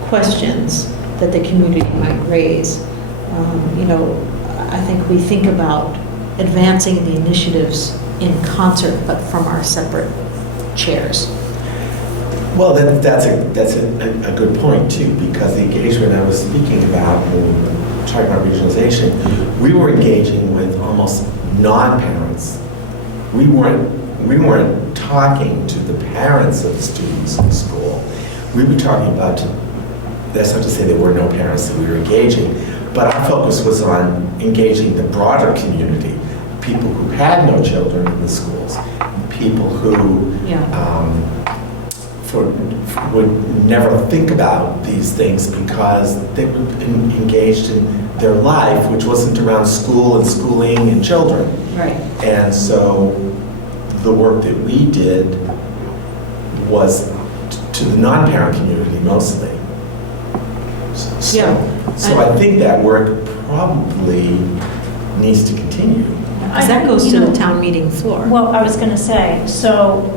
questions that the community might raise. I think we think about advancing the initiatives in concert, but from our separate chairs. Well, that's a good point too, because the engagement I was speaking about when we were talking about regionalization, we were engaging with almost non-parents. We weren't talking to the parents of the students in school. We were talking about, that's not to say there were no parents that we were engaging, but our focus was on engaging the broader community, people who had no children in the schools, people who would never think about these things because they were engaged in their life, which wasn't around school and schooling and children. Right. And so the work that we did was to the non-parent community mostly. So I think that work probably needs to continue. Because that goes to the town meeting floor. Well, I was going to say, so,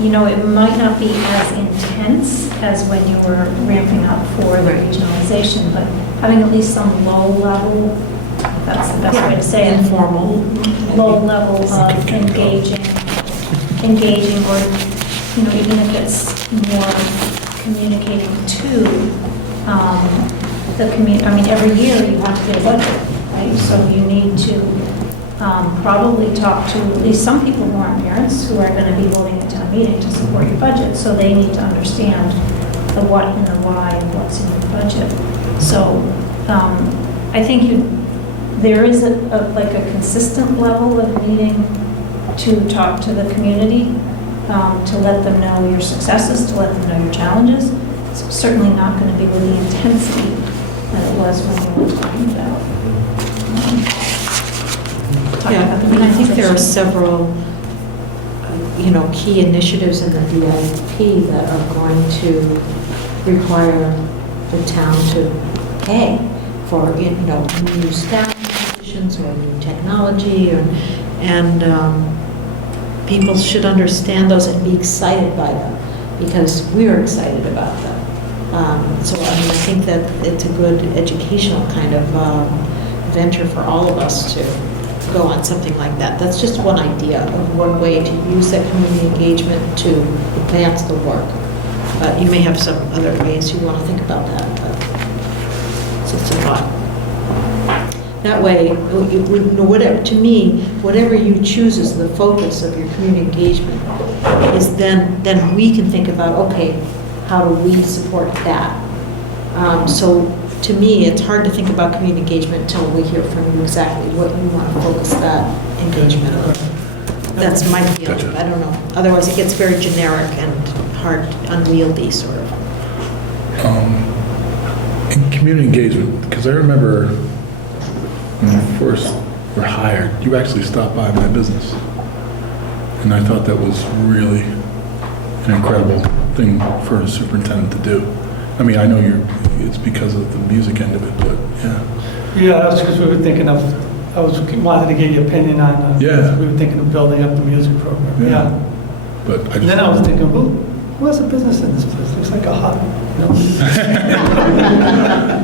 it might not be as intense as when you were ramping up for the Right. regionalization, but having at least some low level, if that's the best way to say it. Informal. Low level of engaging, or, even if it's more communicating to the community. Every year you have to get a budget, right? So you need to probably talk to at least some people who aren't parents who are going to be holding a town meeting to support your budget. So they need to understand the what and the why and what's in your budget. So I think there is a consistent level of needing to talk to the community, to let them know your successes, to let them know your challenges. It's certainly not going to be with the intensity that it was when we were talking about. I think there are several, key initiatives in the DIP that are going to require the town to pay for, new staff positions or new technology, and people should understand those and be excited by them, because we're excited about them. I think that it's a good educational kind of venture for all of us to go on something like that. That's just one idea of one way to use that community engagement to advance the work. But you may have some other ways you want to think about that. But it's just a thought. That way, to me, whatever you choose as the focus of your community engagement is then we can think about, okay, how do we support that? So to me, it's hard to think about community engagement until we hear from you exactly what you want to focus that engagement on. That's my feeling. Gotcha. I don't know. Otherwise, it gets very generic and hard, unwieldy, sort of. In community engagement, because I remember when you first were hired, you actually stopped by my business. And I thought that was really an incredible thing for a superintendent to do. I mean, I know it's because of the music end of it, but yeah. Yeah, that's because we were thinking of, wanted to get your opinion on, Yeah. we were thinking of building up the music program, yeah. But I And then I was thinking, who has a business in this place? Looks like a hut,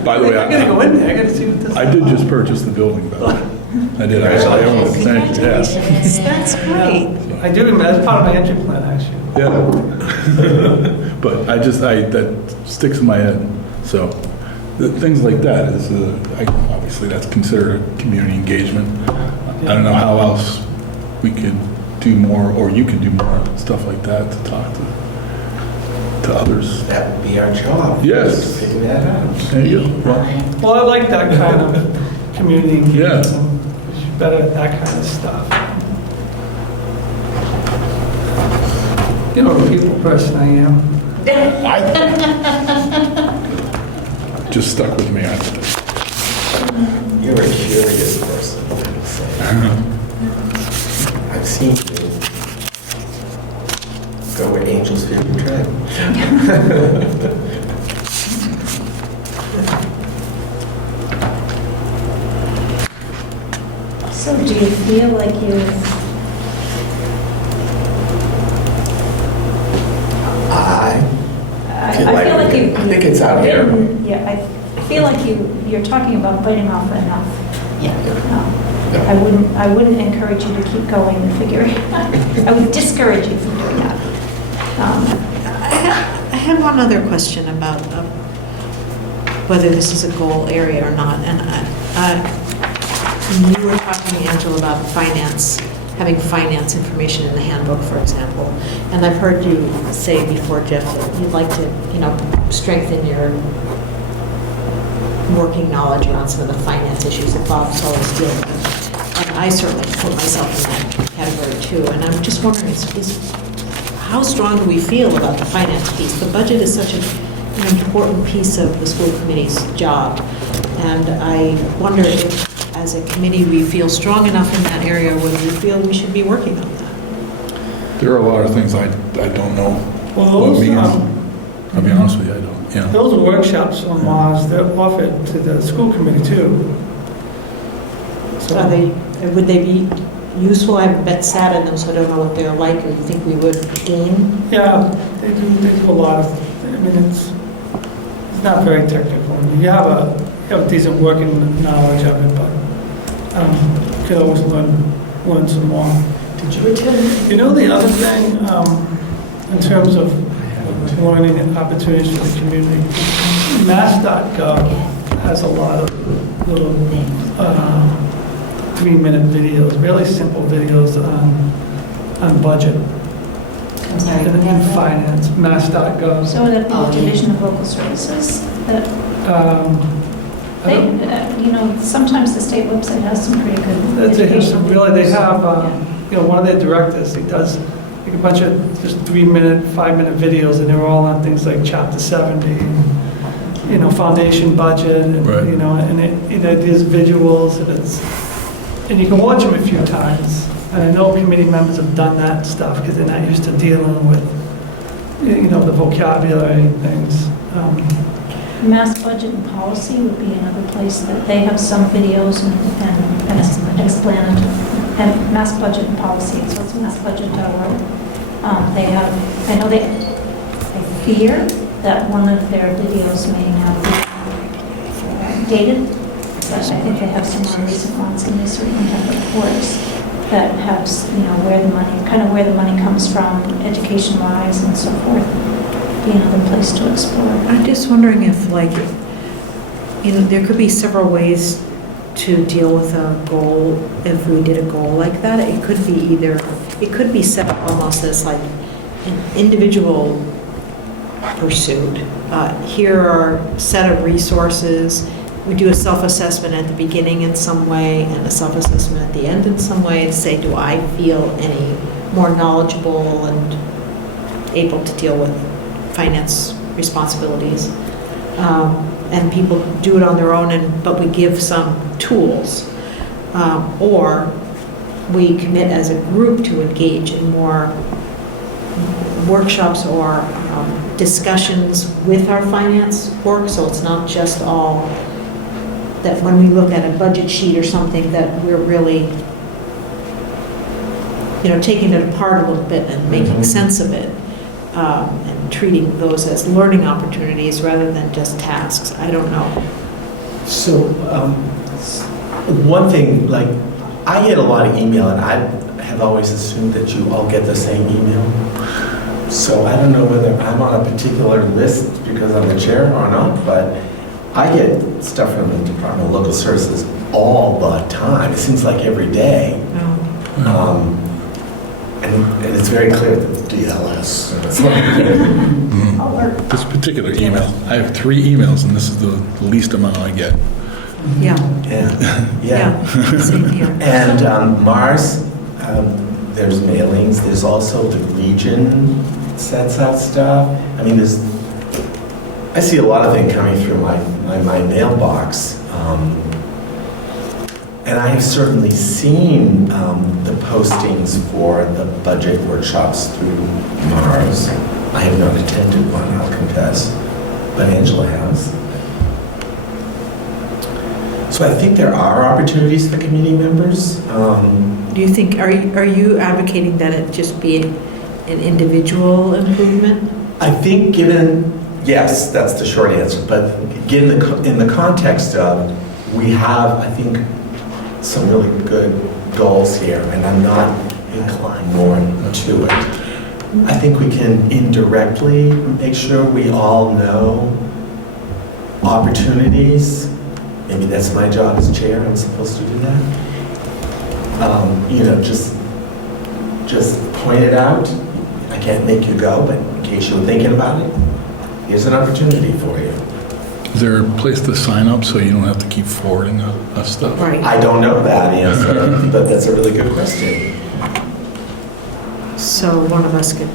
By the way, I gotta go in there, I gotta see what this is. I did just purchase the building, by the way. I did, I own it, thank you, yeah. Congratulations, that's great. I do remember, that's part of my entry plan, actually. Yeah. But that sticks in my head, so, things like that is, obviously that's considered a community engagement. I don't know how else we could do more, or you could do more stuff like that to talk to others. That would be our job. Yes. To figure that out. There you go. Well, Fine. Well, I like that kind of community Yeah. engagement. You're better at that kind of stuff. You know, the people person I am. just stuck with me. You're a curious person, I would say. I've seen you go where angels fear to tread. So do you feel like you've, I I feel like feel like you. I think it's out here. Yeah, I feel like you're talking about biting off enough. Yeah. I wouldn't encourage you to keep going and figuring. I would discourage you from doing that. I had one other question about whether this is a goal area or not. And you were talking, Angela, about finance, having finance information in the handbook, for example. And I've heard you say before, Jeff, that you'd like to, strengthen your working knowledge around some of the finance issues that Bob's always dealing with. And I certainly put myself in that category too. And I'm just wondering, how strong do we feel about the finance piece? The budget is such an important piece of the school committee's job. And I wonder if, as a committee, we feel strong enough in that area where we feel we should be working on that. There are a lot of things I don't know Well, what those, means. I'll be honest with you, I don't, those workshops on Mars, they're offered to the school committee too. So Would they be useful? I haven't sat in them, so I don't know what they're like, or you think we would gain? Yeah, they do a lot of, it's not very technical. You have a decent working knowledge of it, but you could always learn some more. Did you attend? The other thing, in terms of learning and opportunities for the community, Mass.gov has a lot of little 3-minute videos, really simple videos on budget I'm sorry. and finance, Mass.gov. So that Oh, the yeah. Division of Local Services, that I don't- sometimes the state website has some pretty good They have some educational really, they videos. have, one of their directors, he does like a bunch of just 3-minute, 5-minute videos, and they're all on things like Chapter 70, and, foundation budget, and, Right. and it is visuals, and you can watch them a few times. And I know committee members have done that stuff, because they're not used to dealing with, the vocabulary and things. Mass Budget and Policy would be another place that they have some videos and explanatory, and Mass Budget and Policy, so it's massbudget.org. I know I fear that one of their videos may now be dated, but I think they have some more recent ones, and they certainly have reports that have, where the money comes from, education-wise and so forth, be another place to explore. I'm just wondering if, there could be several ways to deal with a goal if we did a goal like that. It could be set up almost as like an individual pursuit. Here are a set of resources. We do a self-assessment at the beginning in some way and a self-assessment at the end in some way to say, do I feel any more knowledgeable and able to deal with finance responsibilities? And people do it on their own, but we give some tools. Or we commit as a group to engage in more workshops or discussions with our finance work, so it's not just all that when we look at a budget sheet or something that we're really taking it apart a little bit and making sense of it, and treating those as learning opportunities rather than just tasks. I don't know. So, One thing, like, I get a lot of email, and I have always assumed that you all get the same email. So I don't know whether I'm on a particular list because I'm the chair or not, but I get stuff from the Department of Local Services all the time. It seems like every day. And it's very clear that the DLS. It's like- This particular email, I have 3 emails, and this is the least amount I get. Yeah, Yeah. same here. And Mars, there's mailings, there's also the region sets out stuff. I mean, I see a lot of things coming through my mailbox. And I have certainly seen the postings for the budget workshops through Mars. I have not attended one, I'll confess, but Angela has. So I think there are opportunities for committee members. Do you think, are you advocating that it just be an individual improvement? I think yes, that's the short answer, but given in the context of, we have, I think, some really good goals here, and I'm not inclined more to it. I think we can indirectly make sure we all know opportunities. Maybe that's my job as chair, I'm supposed to do that. Just point it out. I can't make you go, but in case you were thinking about it, here's an opportunity for you. Is there a place to sign up so you don't have to keep forwarding us stuff? Right. I don't know that answer, but that's a really good question. So one of us could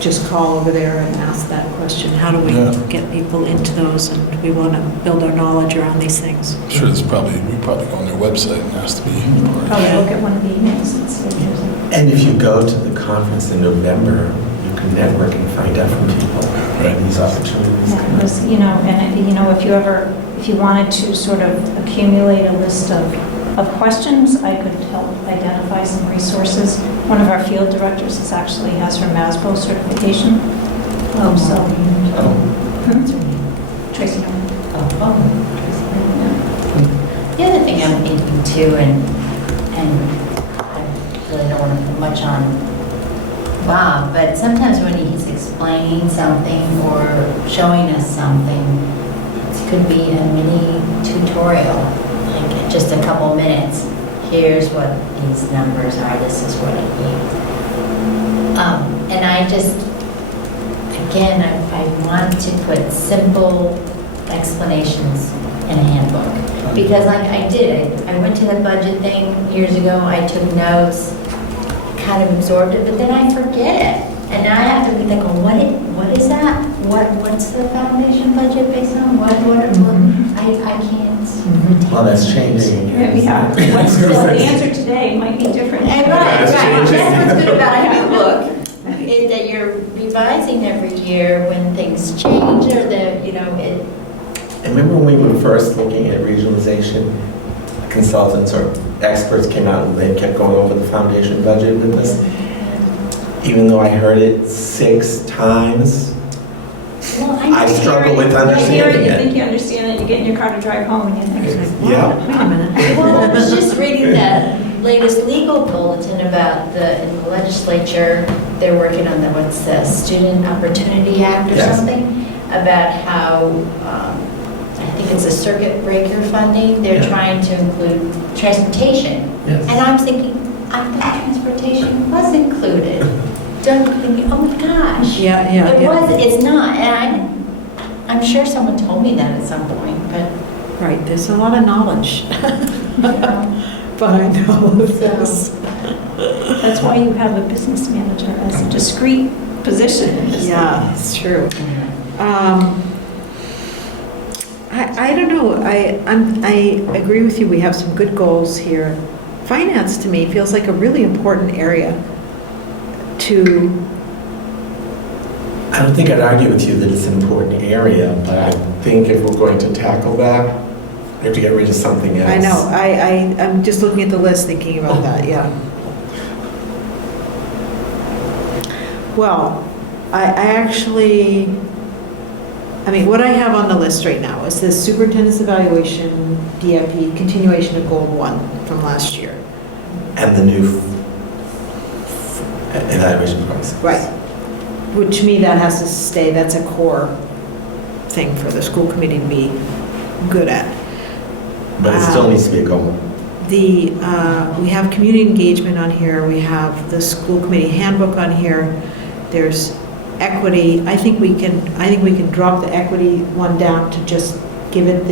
just call over there and ask that question. How do we Yeah. get people into those? And we want to build our knowledge around these things. I'm sure we probably go on their website and ask to be. Probably look at one of the emails and see if there's a... And if you go to the conference in November, you can network and find out from people about these opportunities. Yeah, because, if you wanted to sort of accumulate a list of questions, I could help identify some resources. One of our field directors actually has her MASBO certification. So, Tracy. The other thing I'm thinking too, and I really don't want to put much on Bob, but sometimes when he's explaining something or showing us something, it could be a mini tutorial, like just a couple minutes. Here's what these numbers are, this is what it means. And I just, again, I want to put simple explanations in a handbook. Because like I did, I went to the budget thing years ago, I took notes, kind of absorbed it, but then I forget it. And now I have to be like, what is that? What's the foundation budget based on? I can't. Well, that's changing. Yeah, what's the answer today might be different. And right. That's what's good about a handbook, is that you're revising every year when things change or it. I remember when we were first looking at regionalization, consultants or experts came out and they kept going over the foundation budget with us. Even though I heard it 6 times, Well, I struggle with You understanding it. think you understand it, you get in your car to drive home and you think, Yeah. Wait a minute. Well, I was just reading the latest legal bulletin about in the legislature, they're working on what's the Student Opportunity Act or Yes. something, about how, I think it's a circuit breaker funding, they're Yeah. trying to include transportation. Yes. And I'm thinking, I thought transportation was included. Thinking, oh my gosh. Yeah. It's not, and I'm sure someone told me that at some point, but. Right, there's a lot of knowledge behind all of this. that's why you have a business manager as a discrete position. Yeah, it's true. I don't know, I agree with you, we have some good goals here. Finance, to me, feels like a really important area to, I don't think I'd argue with you that it's an important area, but I think if we're going to tackle that, we have to get rid of something else. I know, I'm just looking at the list thinking about that, yeah. Well, I actually I mean, what I have on the list right now is this superintendent's evaluation, DIP, continuation of goal 1 from last year. And the new evaluation process. Right. Which to me, that has to stay, that's a core thing for the school committee to be good at. But it still needs to be a goal. We have community engagement on here, we have the school committee handbook on here, there's equity. I think we can drop the equity one down to just give it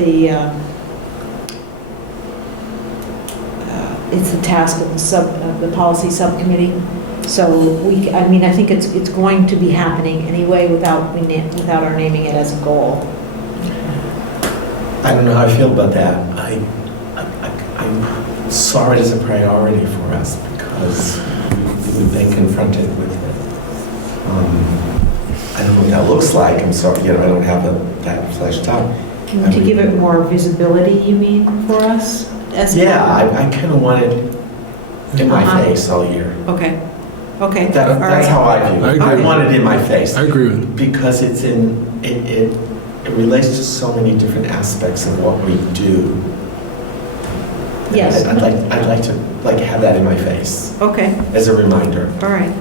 it's the task of the policy subcommittee. So I think it's going to be happening anyway without our naming it as a goal. I don't know how I feel about that. I saw it as a priority for us because we've been confronted with it. I don't know what that looks like. I'm sorry, I don't have that fleshed out. To give it more visibility, you mean, for us? Yeah, I kind of want it in my face all year. Okay. Okay. That's how I view it. I I agree. want it in my face. I agree with it. Because it relates to so many different aspects of what we do. Yes. I'd like to have that in my face Okay. as a reminder. All right.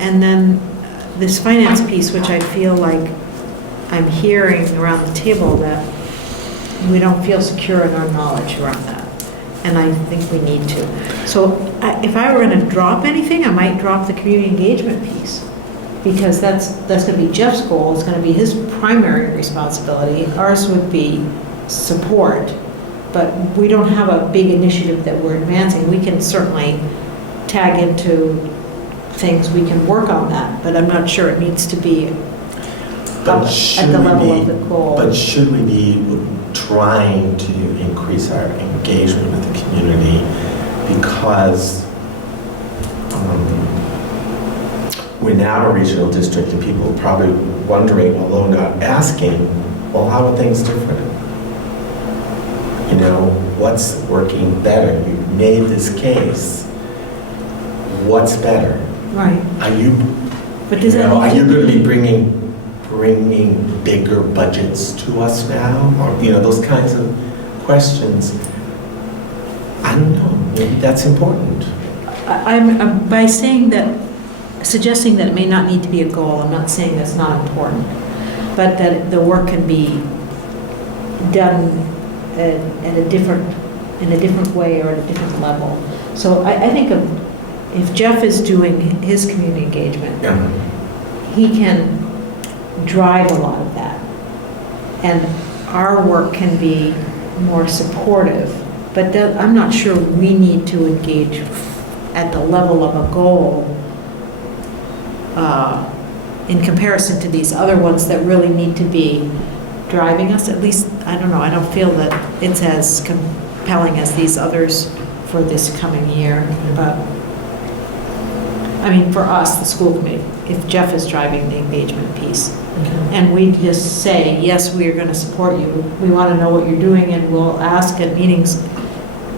And then this finance piece, which I feel like I'm hearing around the table that we don't feel secure in our knowledge around that. And I think we need to. So if I were going to drop anything, I might drop the community engagement piece. Because that's going to be Jeff's goal, it's going to be his primary responsibility. Ours would be support. But we don't have a big initiative that we're advancing. We can certainly tag into things, we can work on that, but I'm not sure it needs to be up at the level of the goal. But should we be trying to increase our engagement with the community? Because we're now a regional district and people are probably wondering, although not asking, well, how are things different? What's working better? You made this case. What's better? Right. Are you But does that are mean you going to be bringing bigger budgets to us now? Or, those kinds of questions. I don't know. Maybe that's important. I'm by saying that, suggesting that it may not need to be a goal, I'm not saying that's not important, but that the work can be done in a different way or at a different level. So I think if Jeff is doing his community engagement, Yeah. he can drive a lot of that. And our work can be more supportive, but I'm not sure we need to engage at the level of a goal in comparison to these other ones that really need to be driving us. At least, I don't know, I don't feel that it's as compelling as these others for this coming year. But, I mean, for us, the school committee, if Jeff is driving the engagement piece, and we just say, yes, we are going to support you, we want to know what you're doing, and we'll ask at meetings,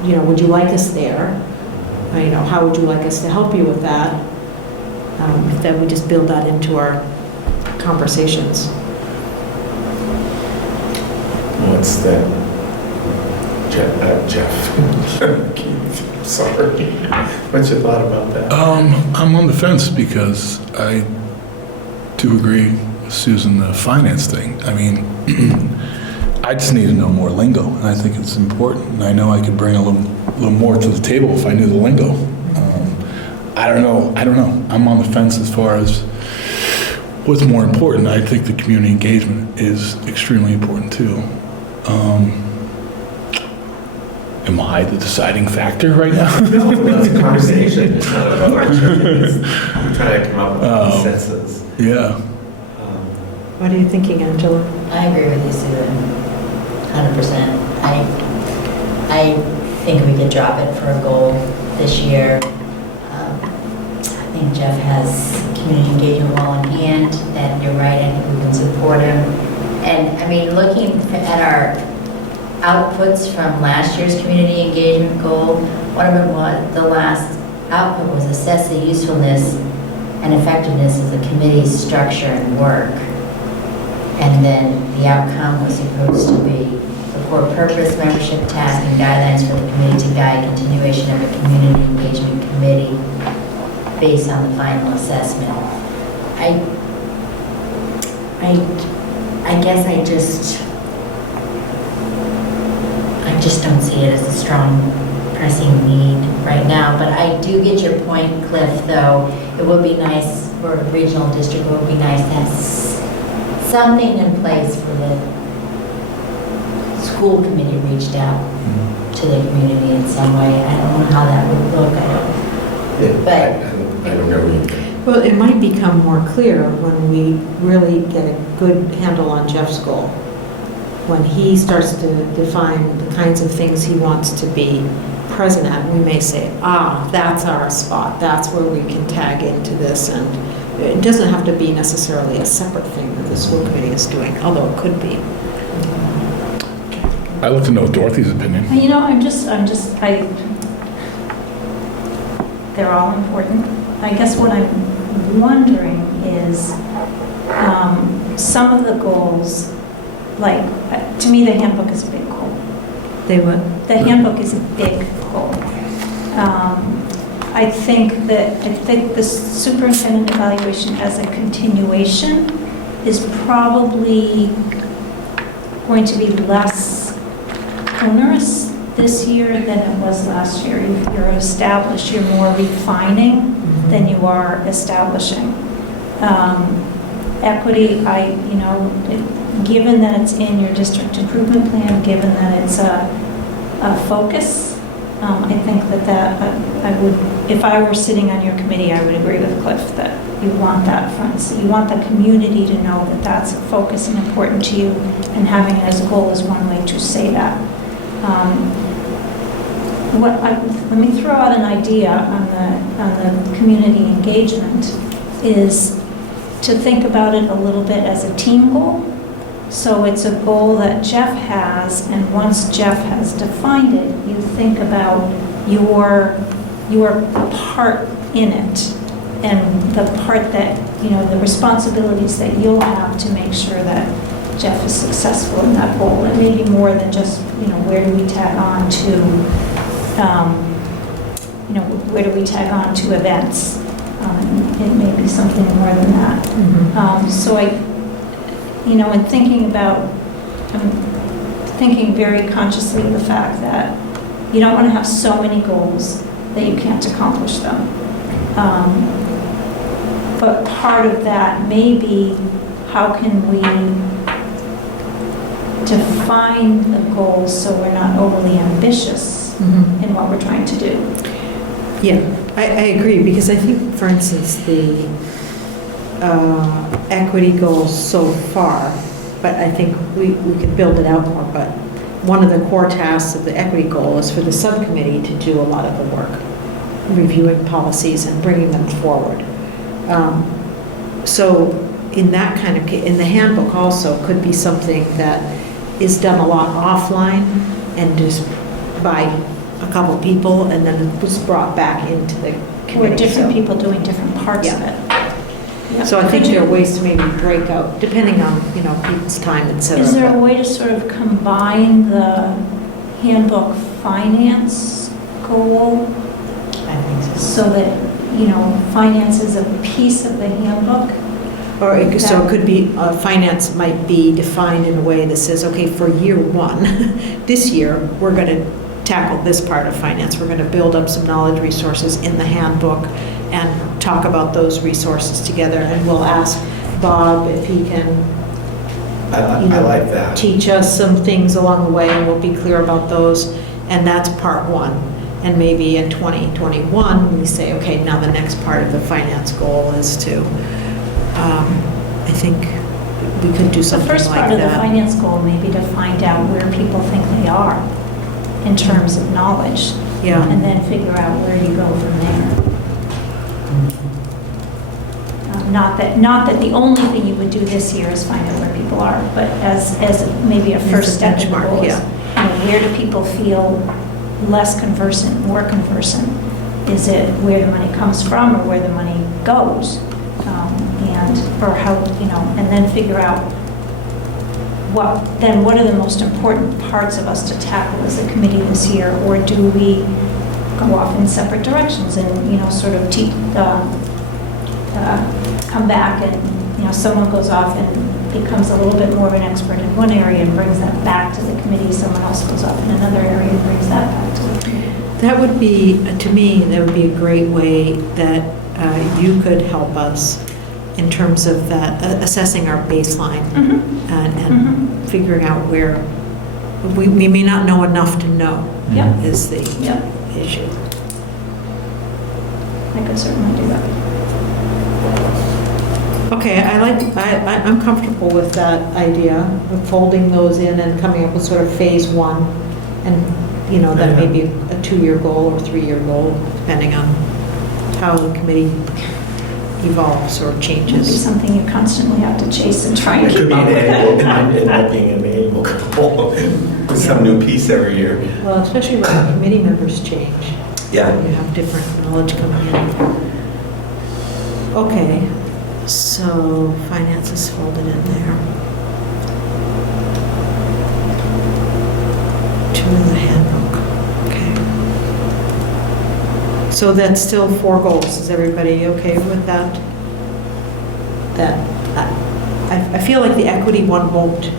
would you like us there? Or, how would you like us to help you with that? Then we just build that into our conversations. What's that? Jeff. Sorry. What's your thought about that? I'm on the fence because I do agree with Susan, the finance thing. I mean, I just need to know more lingo, and I think it's important. And I know I could bring a little more to the table if I knew the lingo. I don't know. I'm on the fence as far as what's more important. I think the community engagement is extremely important too. Am I the deciding factor right now? No, it's a conversation. It's not about we're trying to come up with a consensus. Yeah. What are you thinking, Angela? I agree with you, Sue, 100%. I think we could drop it for a goal this year. I think Jeff has community engagement well in hand, and you're right, I think we can support him. And I mean, looking at our outputs from last year's community engagement goal, one of them was, the last output was assess the usefulness and effectiveness of the committee's structure and work. And then the outcome was supposed to be the core purpose, membership task, and guidelines for the committee to guide continuation of a community engagement committee based on the final assessment. I guess I just don't see it as a strong pressing need right now, but I do get your point, Cliff, though. It would be nice for a regional district, it would be nice to have something in place for the school committee reached out to the community in some way. I don't know how that would look, But- I don't know either. Well, it might become more clear when we really get a good handle on Jeff's goal. When he starts to define the kinds of things he wants to be present at, we may say, that's our spot, that's where we can tag into this, and it doesn't have to be necessarily a separate thing that the school committee is doing, although it could be. I'd like to know Dorothy's opinion. You know, they're all important. I guess what I'm wondering is, some of the goals, like, to me, the handbook is a big goal. They would? The handbook is a big goal. I think the superintendent evaluation as a continuation is probably going to be less onerous this year than it was last year. You're established, you're more refining than you are establishing. Equity, given that it's in your district improvement plan, given that it's a focus, I think that I would, if I were sitting on your committee, I would agree with Cliff that you want that front. So you want the community to know that that's a focus and important to you, and having it as a goal is one way to say that. Let me throw out an idea on the community engagement, is to think about it a little bit as a team goal. So it's a goal that Jeff has, and once Jeff has defined it, you think about your part in it, and the part that, the responsibilities that you'll have to make sure that Jeff is successful in that goal. It may be more than just, where do we tag on to, where do we tag on to events? It may be something more than that. So in thinking about, I'm thinking very consciously of the fact that you don't want to have so many goals that you can't accomplish them. But part of that may be, how can we define the goals so we're not overly ambitious in what we're trying to do? Yeah, I agree, because I think, for instance, the equity goals so far, but I think we could build it out more, but one of the core tasks of the equity goal is for the subcommittee to do a lot of the work, reviewing policies and bringing them forward. So in that kind of, in the handbook also could be something that is done a lot offline and just by a couple people, and then it was brought back into the committee. Or different So- people doing different parts of it. Yeah. So I think there are ways to maybe break out, depending on, people's time, et cetera. Is there a but- way to sort of combine the handbook finance goal I think so. so that, finance is a piece of the handbook? Or so it could be, finance might be defined in a way that says, okay, for year one, this year, we're going to tackle this part of finance. We're going to build up some knowledge resources in the handbook and talk about those resources together. And we'll ask Bob if he can I like that. teach us some things along the way, and we'll be clear about those. And that's part one. And maybe in 2021, we say, okay, now the next part of the finance goal is to, I think we could do The something like that. first part of the finance goal may be to find out where people think they are in terms of knowledge, Yeah. and then figure out where you go from there. Not that the only thing you would do this year is find out where people are, but as maybe a As a first step in the benchmark, goals. yeah. Where do people feel less conversant, more conversant? Is it where the money comes from or where the money goes? Or how, and then figure out what are the most important parts of us to tackle as a committee this year? Or do we go off in separate directions and, sort of come back and, someone goes off and becomes a little bit more of an expert in one area and brings that back to the committee, someone else goes off in another area and brings that back to the committee? That would be, to me, that would be a great way that you could help us in terms of that, assessing our baseline and figuring out where we may not know enough to know Yep. is the Yep. issue. I could certainly do that. Okay, I'm comfortable with that idea of folding those in and coming up with sort of phase one. And, that may be a 2-year goal or 3-year goal, depending on how the committee evolves or It'd be changes. something you constantly have to chase and try and It could keep be up an with. annual, end up being an annual goal with some new piece every year. Well, especially when the committee members change. Yeah. You have different knowledge coming in. Okay, so finance is folded in there. To the handbook, okay. So that's still 4 goals. Is everybody okay with that? I feel like the equity one won't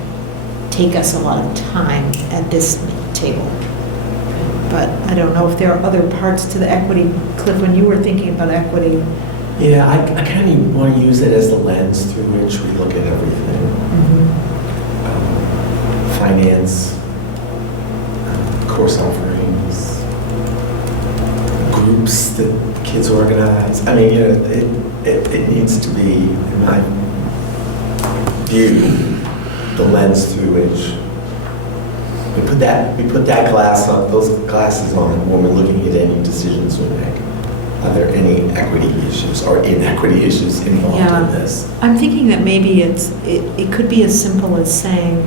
take us a lot of time at this table. But I don't know if there are other parts to the equity. Cliff, when you were thinking about equity, Yeah, I kind of want to use it as the lens through which we look at everything. Finance, course offerings, groups that kids organize. I mean, it needs to be, in my view, the lens through which we put that glass on, those glasses on when we're looking at any decisions we make. Are there any equity issues or inequity issues involved Yeah. in this? I'm thinking that maybe it could be as simple as saying,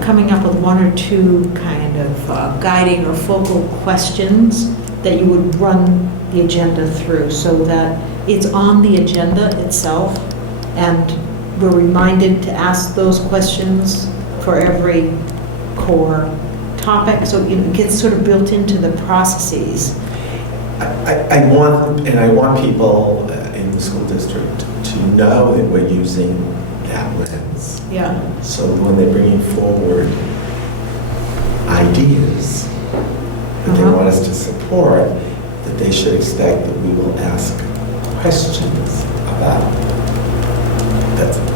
coming up with 1 or 2 kind of guiding or focal questions that you would run the agenda through so that it's on the agenda itself and we're reminded to ask those questions for every core topic. So it gets sort of built into the processes. I want people in the school district to know that we're using that lens. Yeah. So when they're bringing forward ideas that they want us to support, that they should expect that we will ask questions about.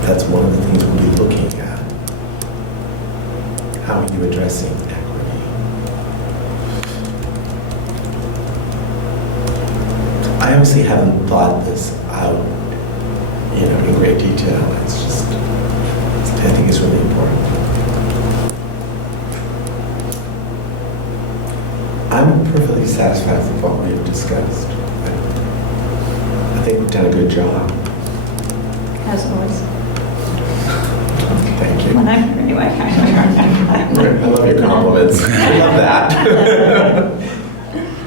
That's one of the things we'll be looking at. How are you addressing equity? I obviously haven't thought this out, in great detail. It's just, I think it's really important. I'm perfectly satisfied with what we've discussed. I think we've done a good job. As always. Thank you. When I'm here anyway. I love your compliments. I love that.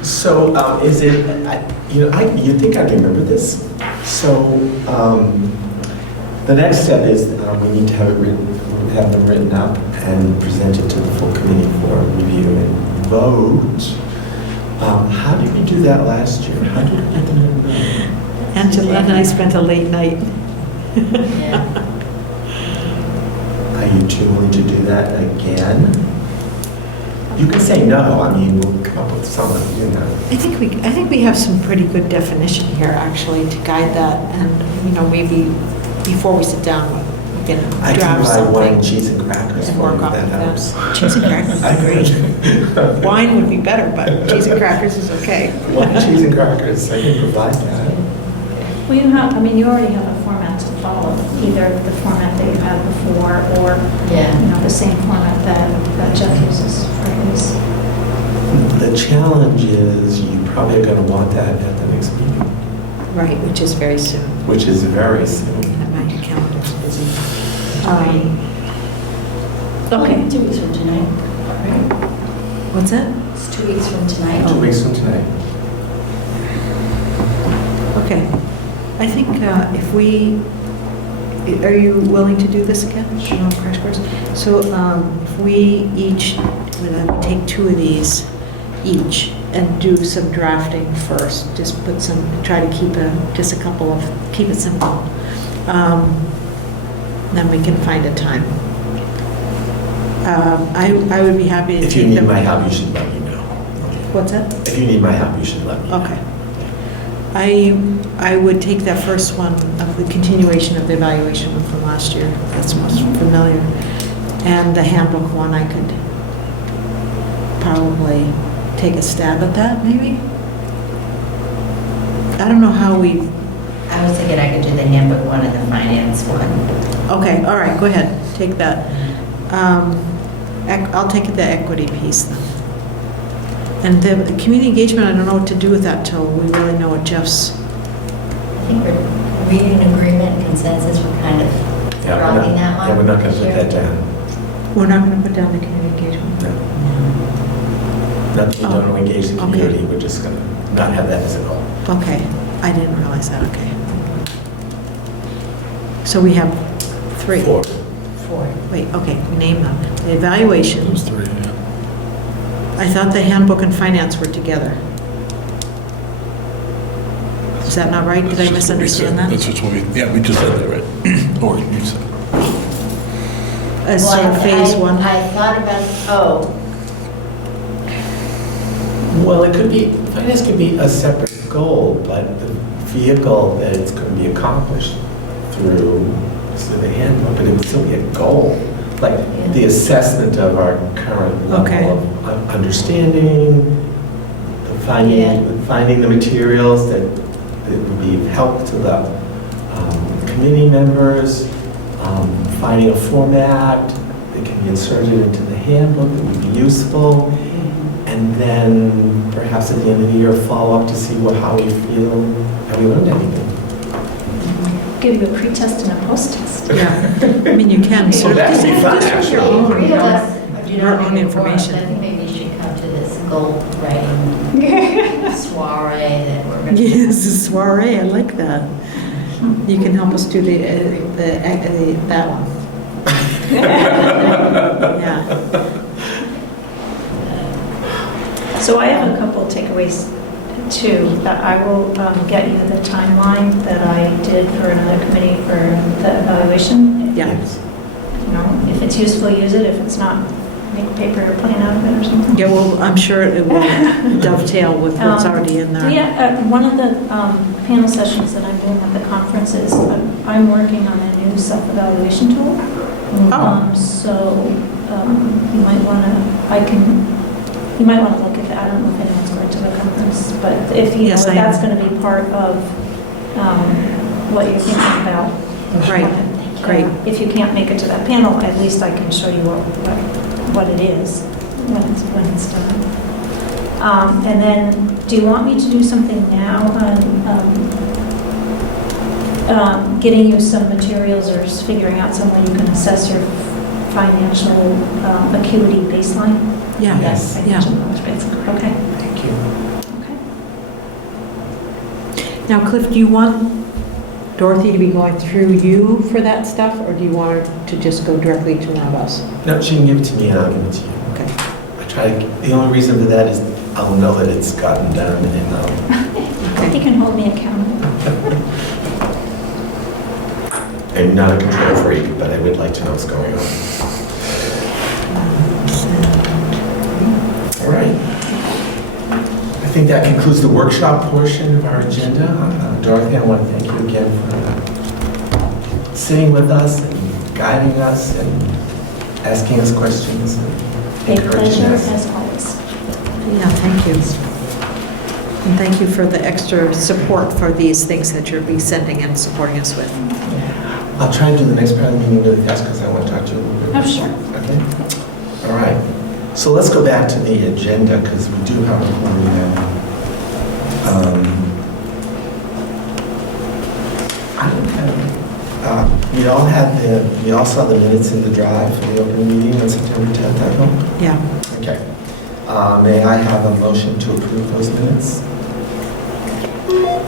So, is it, you'd think I'd remember this. So, the next step is we need to have them written up and presented to the full committee for review and vote. How did we do that last year? How did we get them in? Angela and I spent a late night. Yeah. Are you too willing to do that again? You can say no. I mean, we'll come up with someone, I think we have some pretty good definition here, actually, to guide that. And, maybe before we sit down, we can I can draft buy wine, something. cheese, and crackers And for work you. off That of that. helps. Cheese and crackers I is great. agree. Wine would be better, but cheese and crackers is okay. Wine, cheese, and crackers. I can provide that. Well, you already have a format to follow, either the format that you had before or, Yeah. the same format that Jeff uses for his. The challenge is you probably are going to want that at the next meeting, Right, which is very soon. which is very soon. And my calendar's busy. Okay, 2 weeks from tonight, right? What's that? It's 2 weeks from tonight. 2 weeks from tonight. Okay. I think if we are you willing to do this again? Crash course? So if we each, we take 2 of these each and do some drafting first, just put some, try to keep just a couple of, keep it simple. Then we can find a time. I would be happy to If you take need them. my help, you should let me know. What's that? If you need my help, you should let me know. Okay. I would take that first one of the continuation of the evaluation one from last year. That's most familiar. And the handbook one, I could probably take a stab at that, maybe? I don't know how we, I was thinking I could do the handbook one and the finance one. okay, all right, go ahead, take that. I'll take the equity piece then. And the community engagement, I don't know what to do with that till we really know what Jeff's, I think we're reading agreement, consensus, we're kind of Yeah, dropping that one. Yeah, we're not going to put that down. we're not going to put down the community engagement. No. Not that we don't want to engage the Okay. community, we're just going to not have that as a goal. Okay, I didn't realize that, okay. So we have 3. 4. 4. Wait, okay, name them. The evaluation, Those 3, yeah. I thought the handbook and finance were together. Is that not right? Did I That's just what we misunderstand said. that? That's just what we, yeah, we just said that, right? Or you said. As sort of phase 1? I thought about, Well, it could be, finance could be a separate goal, but the vehicle that it's going to be accomplished through the handbook, but it would still be a goal. Like the assessment of our current Okay. level of understanding, the finding the materials that would be of help to the committee members, finding a format that can be inserted into the handbook that would be useful, and then perhaps at the end of the year, follow up to see how we feel, have we learned anything? Give you a pre-test and a post-test. Yeah, I mean, you can sort of. that'd be fun, just actually. your own, 3 of us do your not own make it work. information. I think maybe we should come to this goal writing soiree that we're going to. Yes, a soiree, I like that. You can help us do that one. Yeah. So I have a couple takeaways too, that I will get you the timeline that I did for another committee for the evaluation. Yeah. Yes. You know, if it's useful, use it. If it's not, make a paper airplane out of it or something. Yeah, well, I'm sure it will dovetail with what's already in there. Yeah, one of the panel sessions that I'm doing at the conference is I'm working on a new self-evaluation tool. So you might want to, you might want to look at that. I don't know if anyone's going to the conference, but if you know, Yes, if I am. that's going to be part of what you're thinking about. Right, great. If you can't make it to that panel, at least I can show you what it is when it's done. And then, do you want me to do something now on getting you some materials or just figuring out some way you can assess your financial acuity baseline? Yeah, Yes. yeah. Financial knowledge baseline. Okay. Thank you. Okay. Now, Cliff, do you want Dorothy to be going through you for that stuff, or do you want her to just go directly to one of us? No, she can give it to me and I'll give it to you. Okay. The only reason for that is I'll know that it's gotten done and You can hold me accountable. I'm not a control freak, but I would like to know what's going on. All right. I think that concludes the workshop portion of our agenda. Dorothy, I want to thank you again for sitting with us and guiding us and asking us questions and A encouraging pleasure, us. as always. Yeah, thank you. And thank you for the extra support for these things that you'll be sending and supporting us with. I'll try and do the next part of the meeting really fast because I want to talk to you a little bit. Oh, sure. Okay? All right. So let's go back to the agenda because we do have a quorum now. I don't have, we all saw the minutes in the drive for the open meeting on September 10th, I hope? Yeah. Okay. May I have a motion to approve those minutes?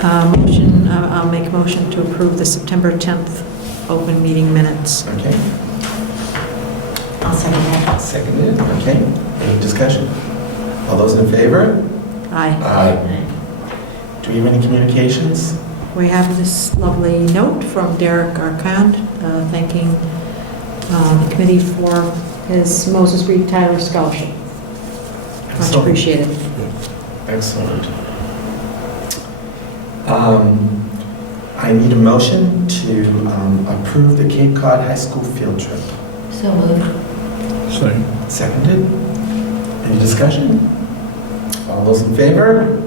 I'll make a motion to approve the September 10th open meeting minutes. Okay, I'll second that. seconded, okay. Any discussion? All those in favor? Aye. Aye. Do we have any communications? We have this lovely note from Derek Arcand thanking the committee for his Moses Reed Tyler Scholarship. Much Excellent. appreciated. Excellent. I need a motion to approve the Cape Cod High School field trip. So moved. Second. Seconded. Any discussion? All those in favor?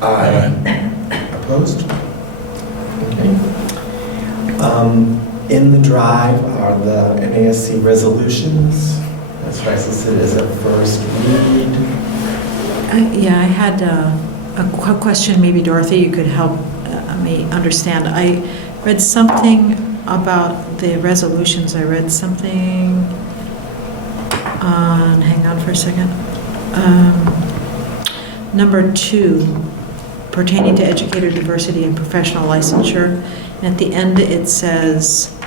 Opposed? Okay. In the drive are the MASC resolutions. That's why it's listed as a first read. Yeah, I had a question, maybe Dorothy, you could help me understand. I read something about the resolutions. I read something on, hang on for a second. Number 2, pertaining to educator diversity and professional licensure. And at the end, it says,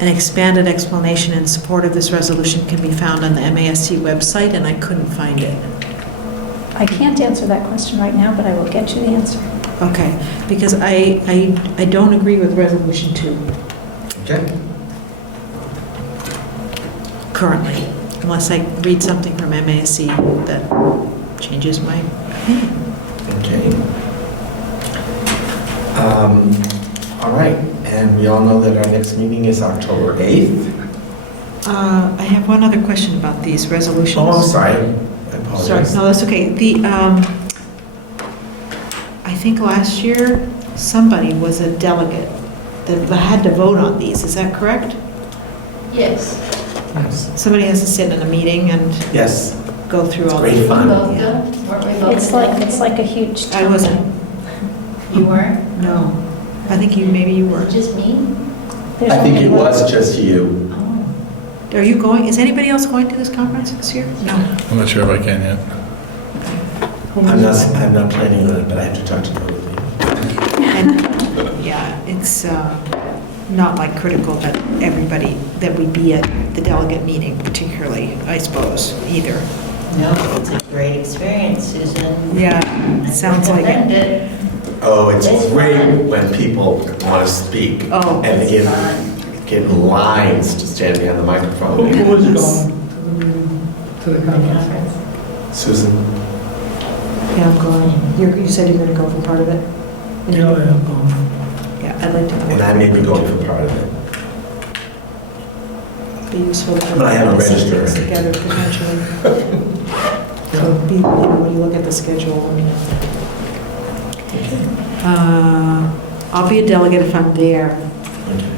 an expanded explanation in support of this resolution can be found on the MASC website, and I couldn't find it. I can't answer that question right now, but I will get you the answer. Okay, because I don't agree with Resolution 2 Okay. currently, unless I read something from MASC that changes my opinion. Okay. All right, and we all know that our next meeting is October 8th. I have one other question about these resolutions. Oh, I'm sorry. I Sorry, apologize. no, that's okay. I think last year, somebody was a delegate that had to vote on these, is that correct? Yes. Yes. Somebody has to sit in a meeting and Yes, go through it's all great the... fun. Both Yeah. them? Weren't we both? It's like a huge. I wasn't. You weren't? No. I think maybe you were. Was it just me? There's I think only it one. was just you. Oh. Are you going, is anybody else going to this conference this year? No. I'm not sure if I can yet. I'm not planning on it, but I have to talk to Dorothy. And, yeah, it's not like critical that everybody, that we be at the delegate meeting particularly, I suppose, either. No, it's a great experience, Susan. Yeah, I sounds like recommend it. it. Oh, it's It's great fun. when people want to speak. Oh. And they It's fun. give lines to stand behind the microphone. Who was It's- going to the meeting, to the The conference? conference. Susan. Yeah, I'm going. You said you're going to go for part of it? Yeah, I'm going. Yeah, I'd like to know. And I may be going for part of it. Be useful to But I haven't put some registered. things together potentially. So be, when you look at the schedule, let me know. I'll be a delegate if I'm there,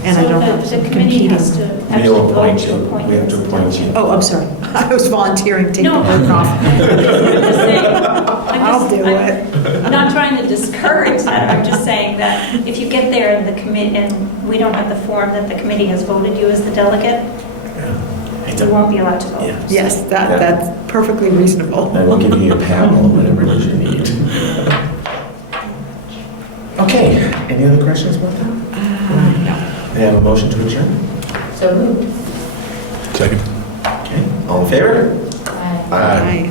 and I don't have So to the committee compete. has to actually We'll vote appoint to you. appoint We have you to as a appoint you. Oh, I'm sorry. I was volunteering to take the No. burden off. I'm just saying- I'll do it. I'm not trying to discourage that, I'm just saying that if you get there and the committee, and we don't have the form that the committee has voted you as the delegate, you won't be allowed to vote. Yeah. Yes, that's perfectly reasonable. I will give you a paddle, whatever it is you need. Okay, any other questions about that? No. May I have a motion to adjourn? So moved. Second. Okay, all in favor? Bye. Aye. Aye.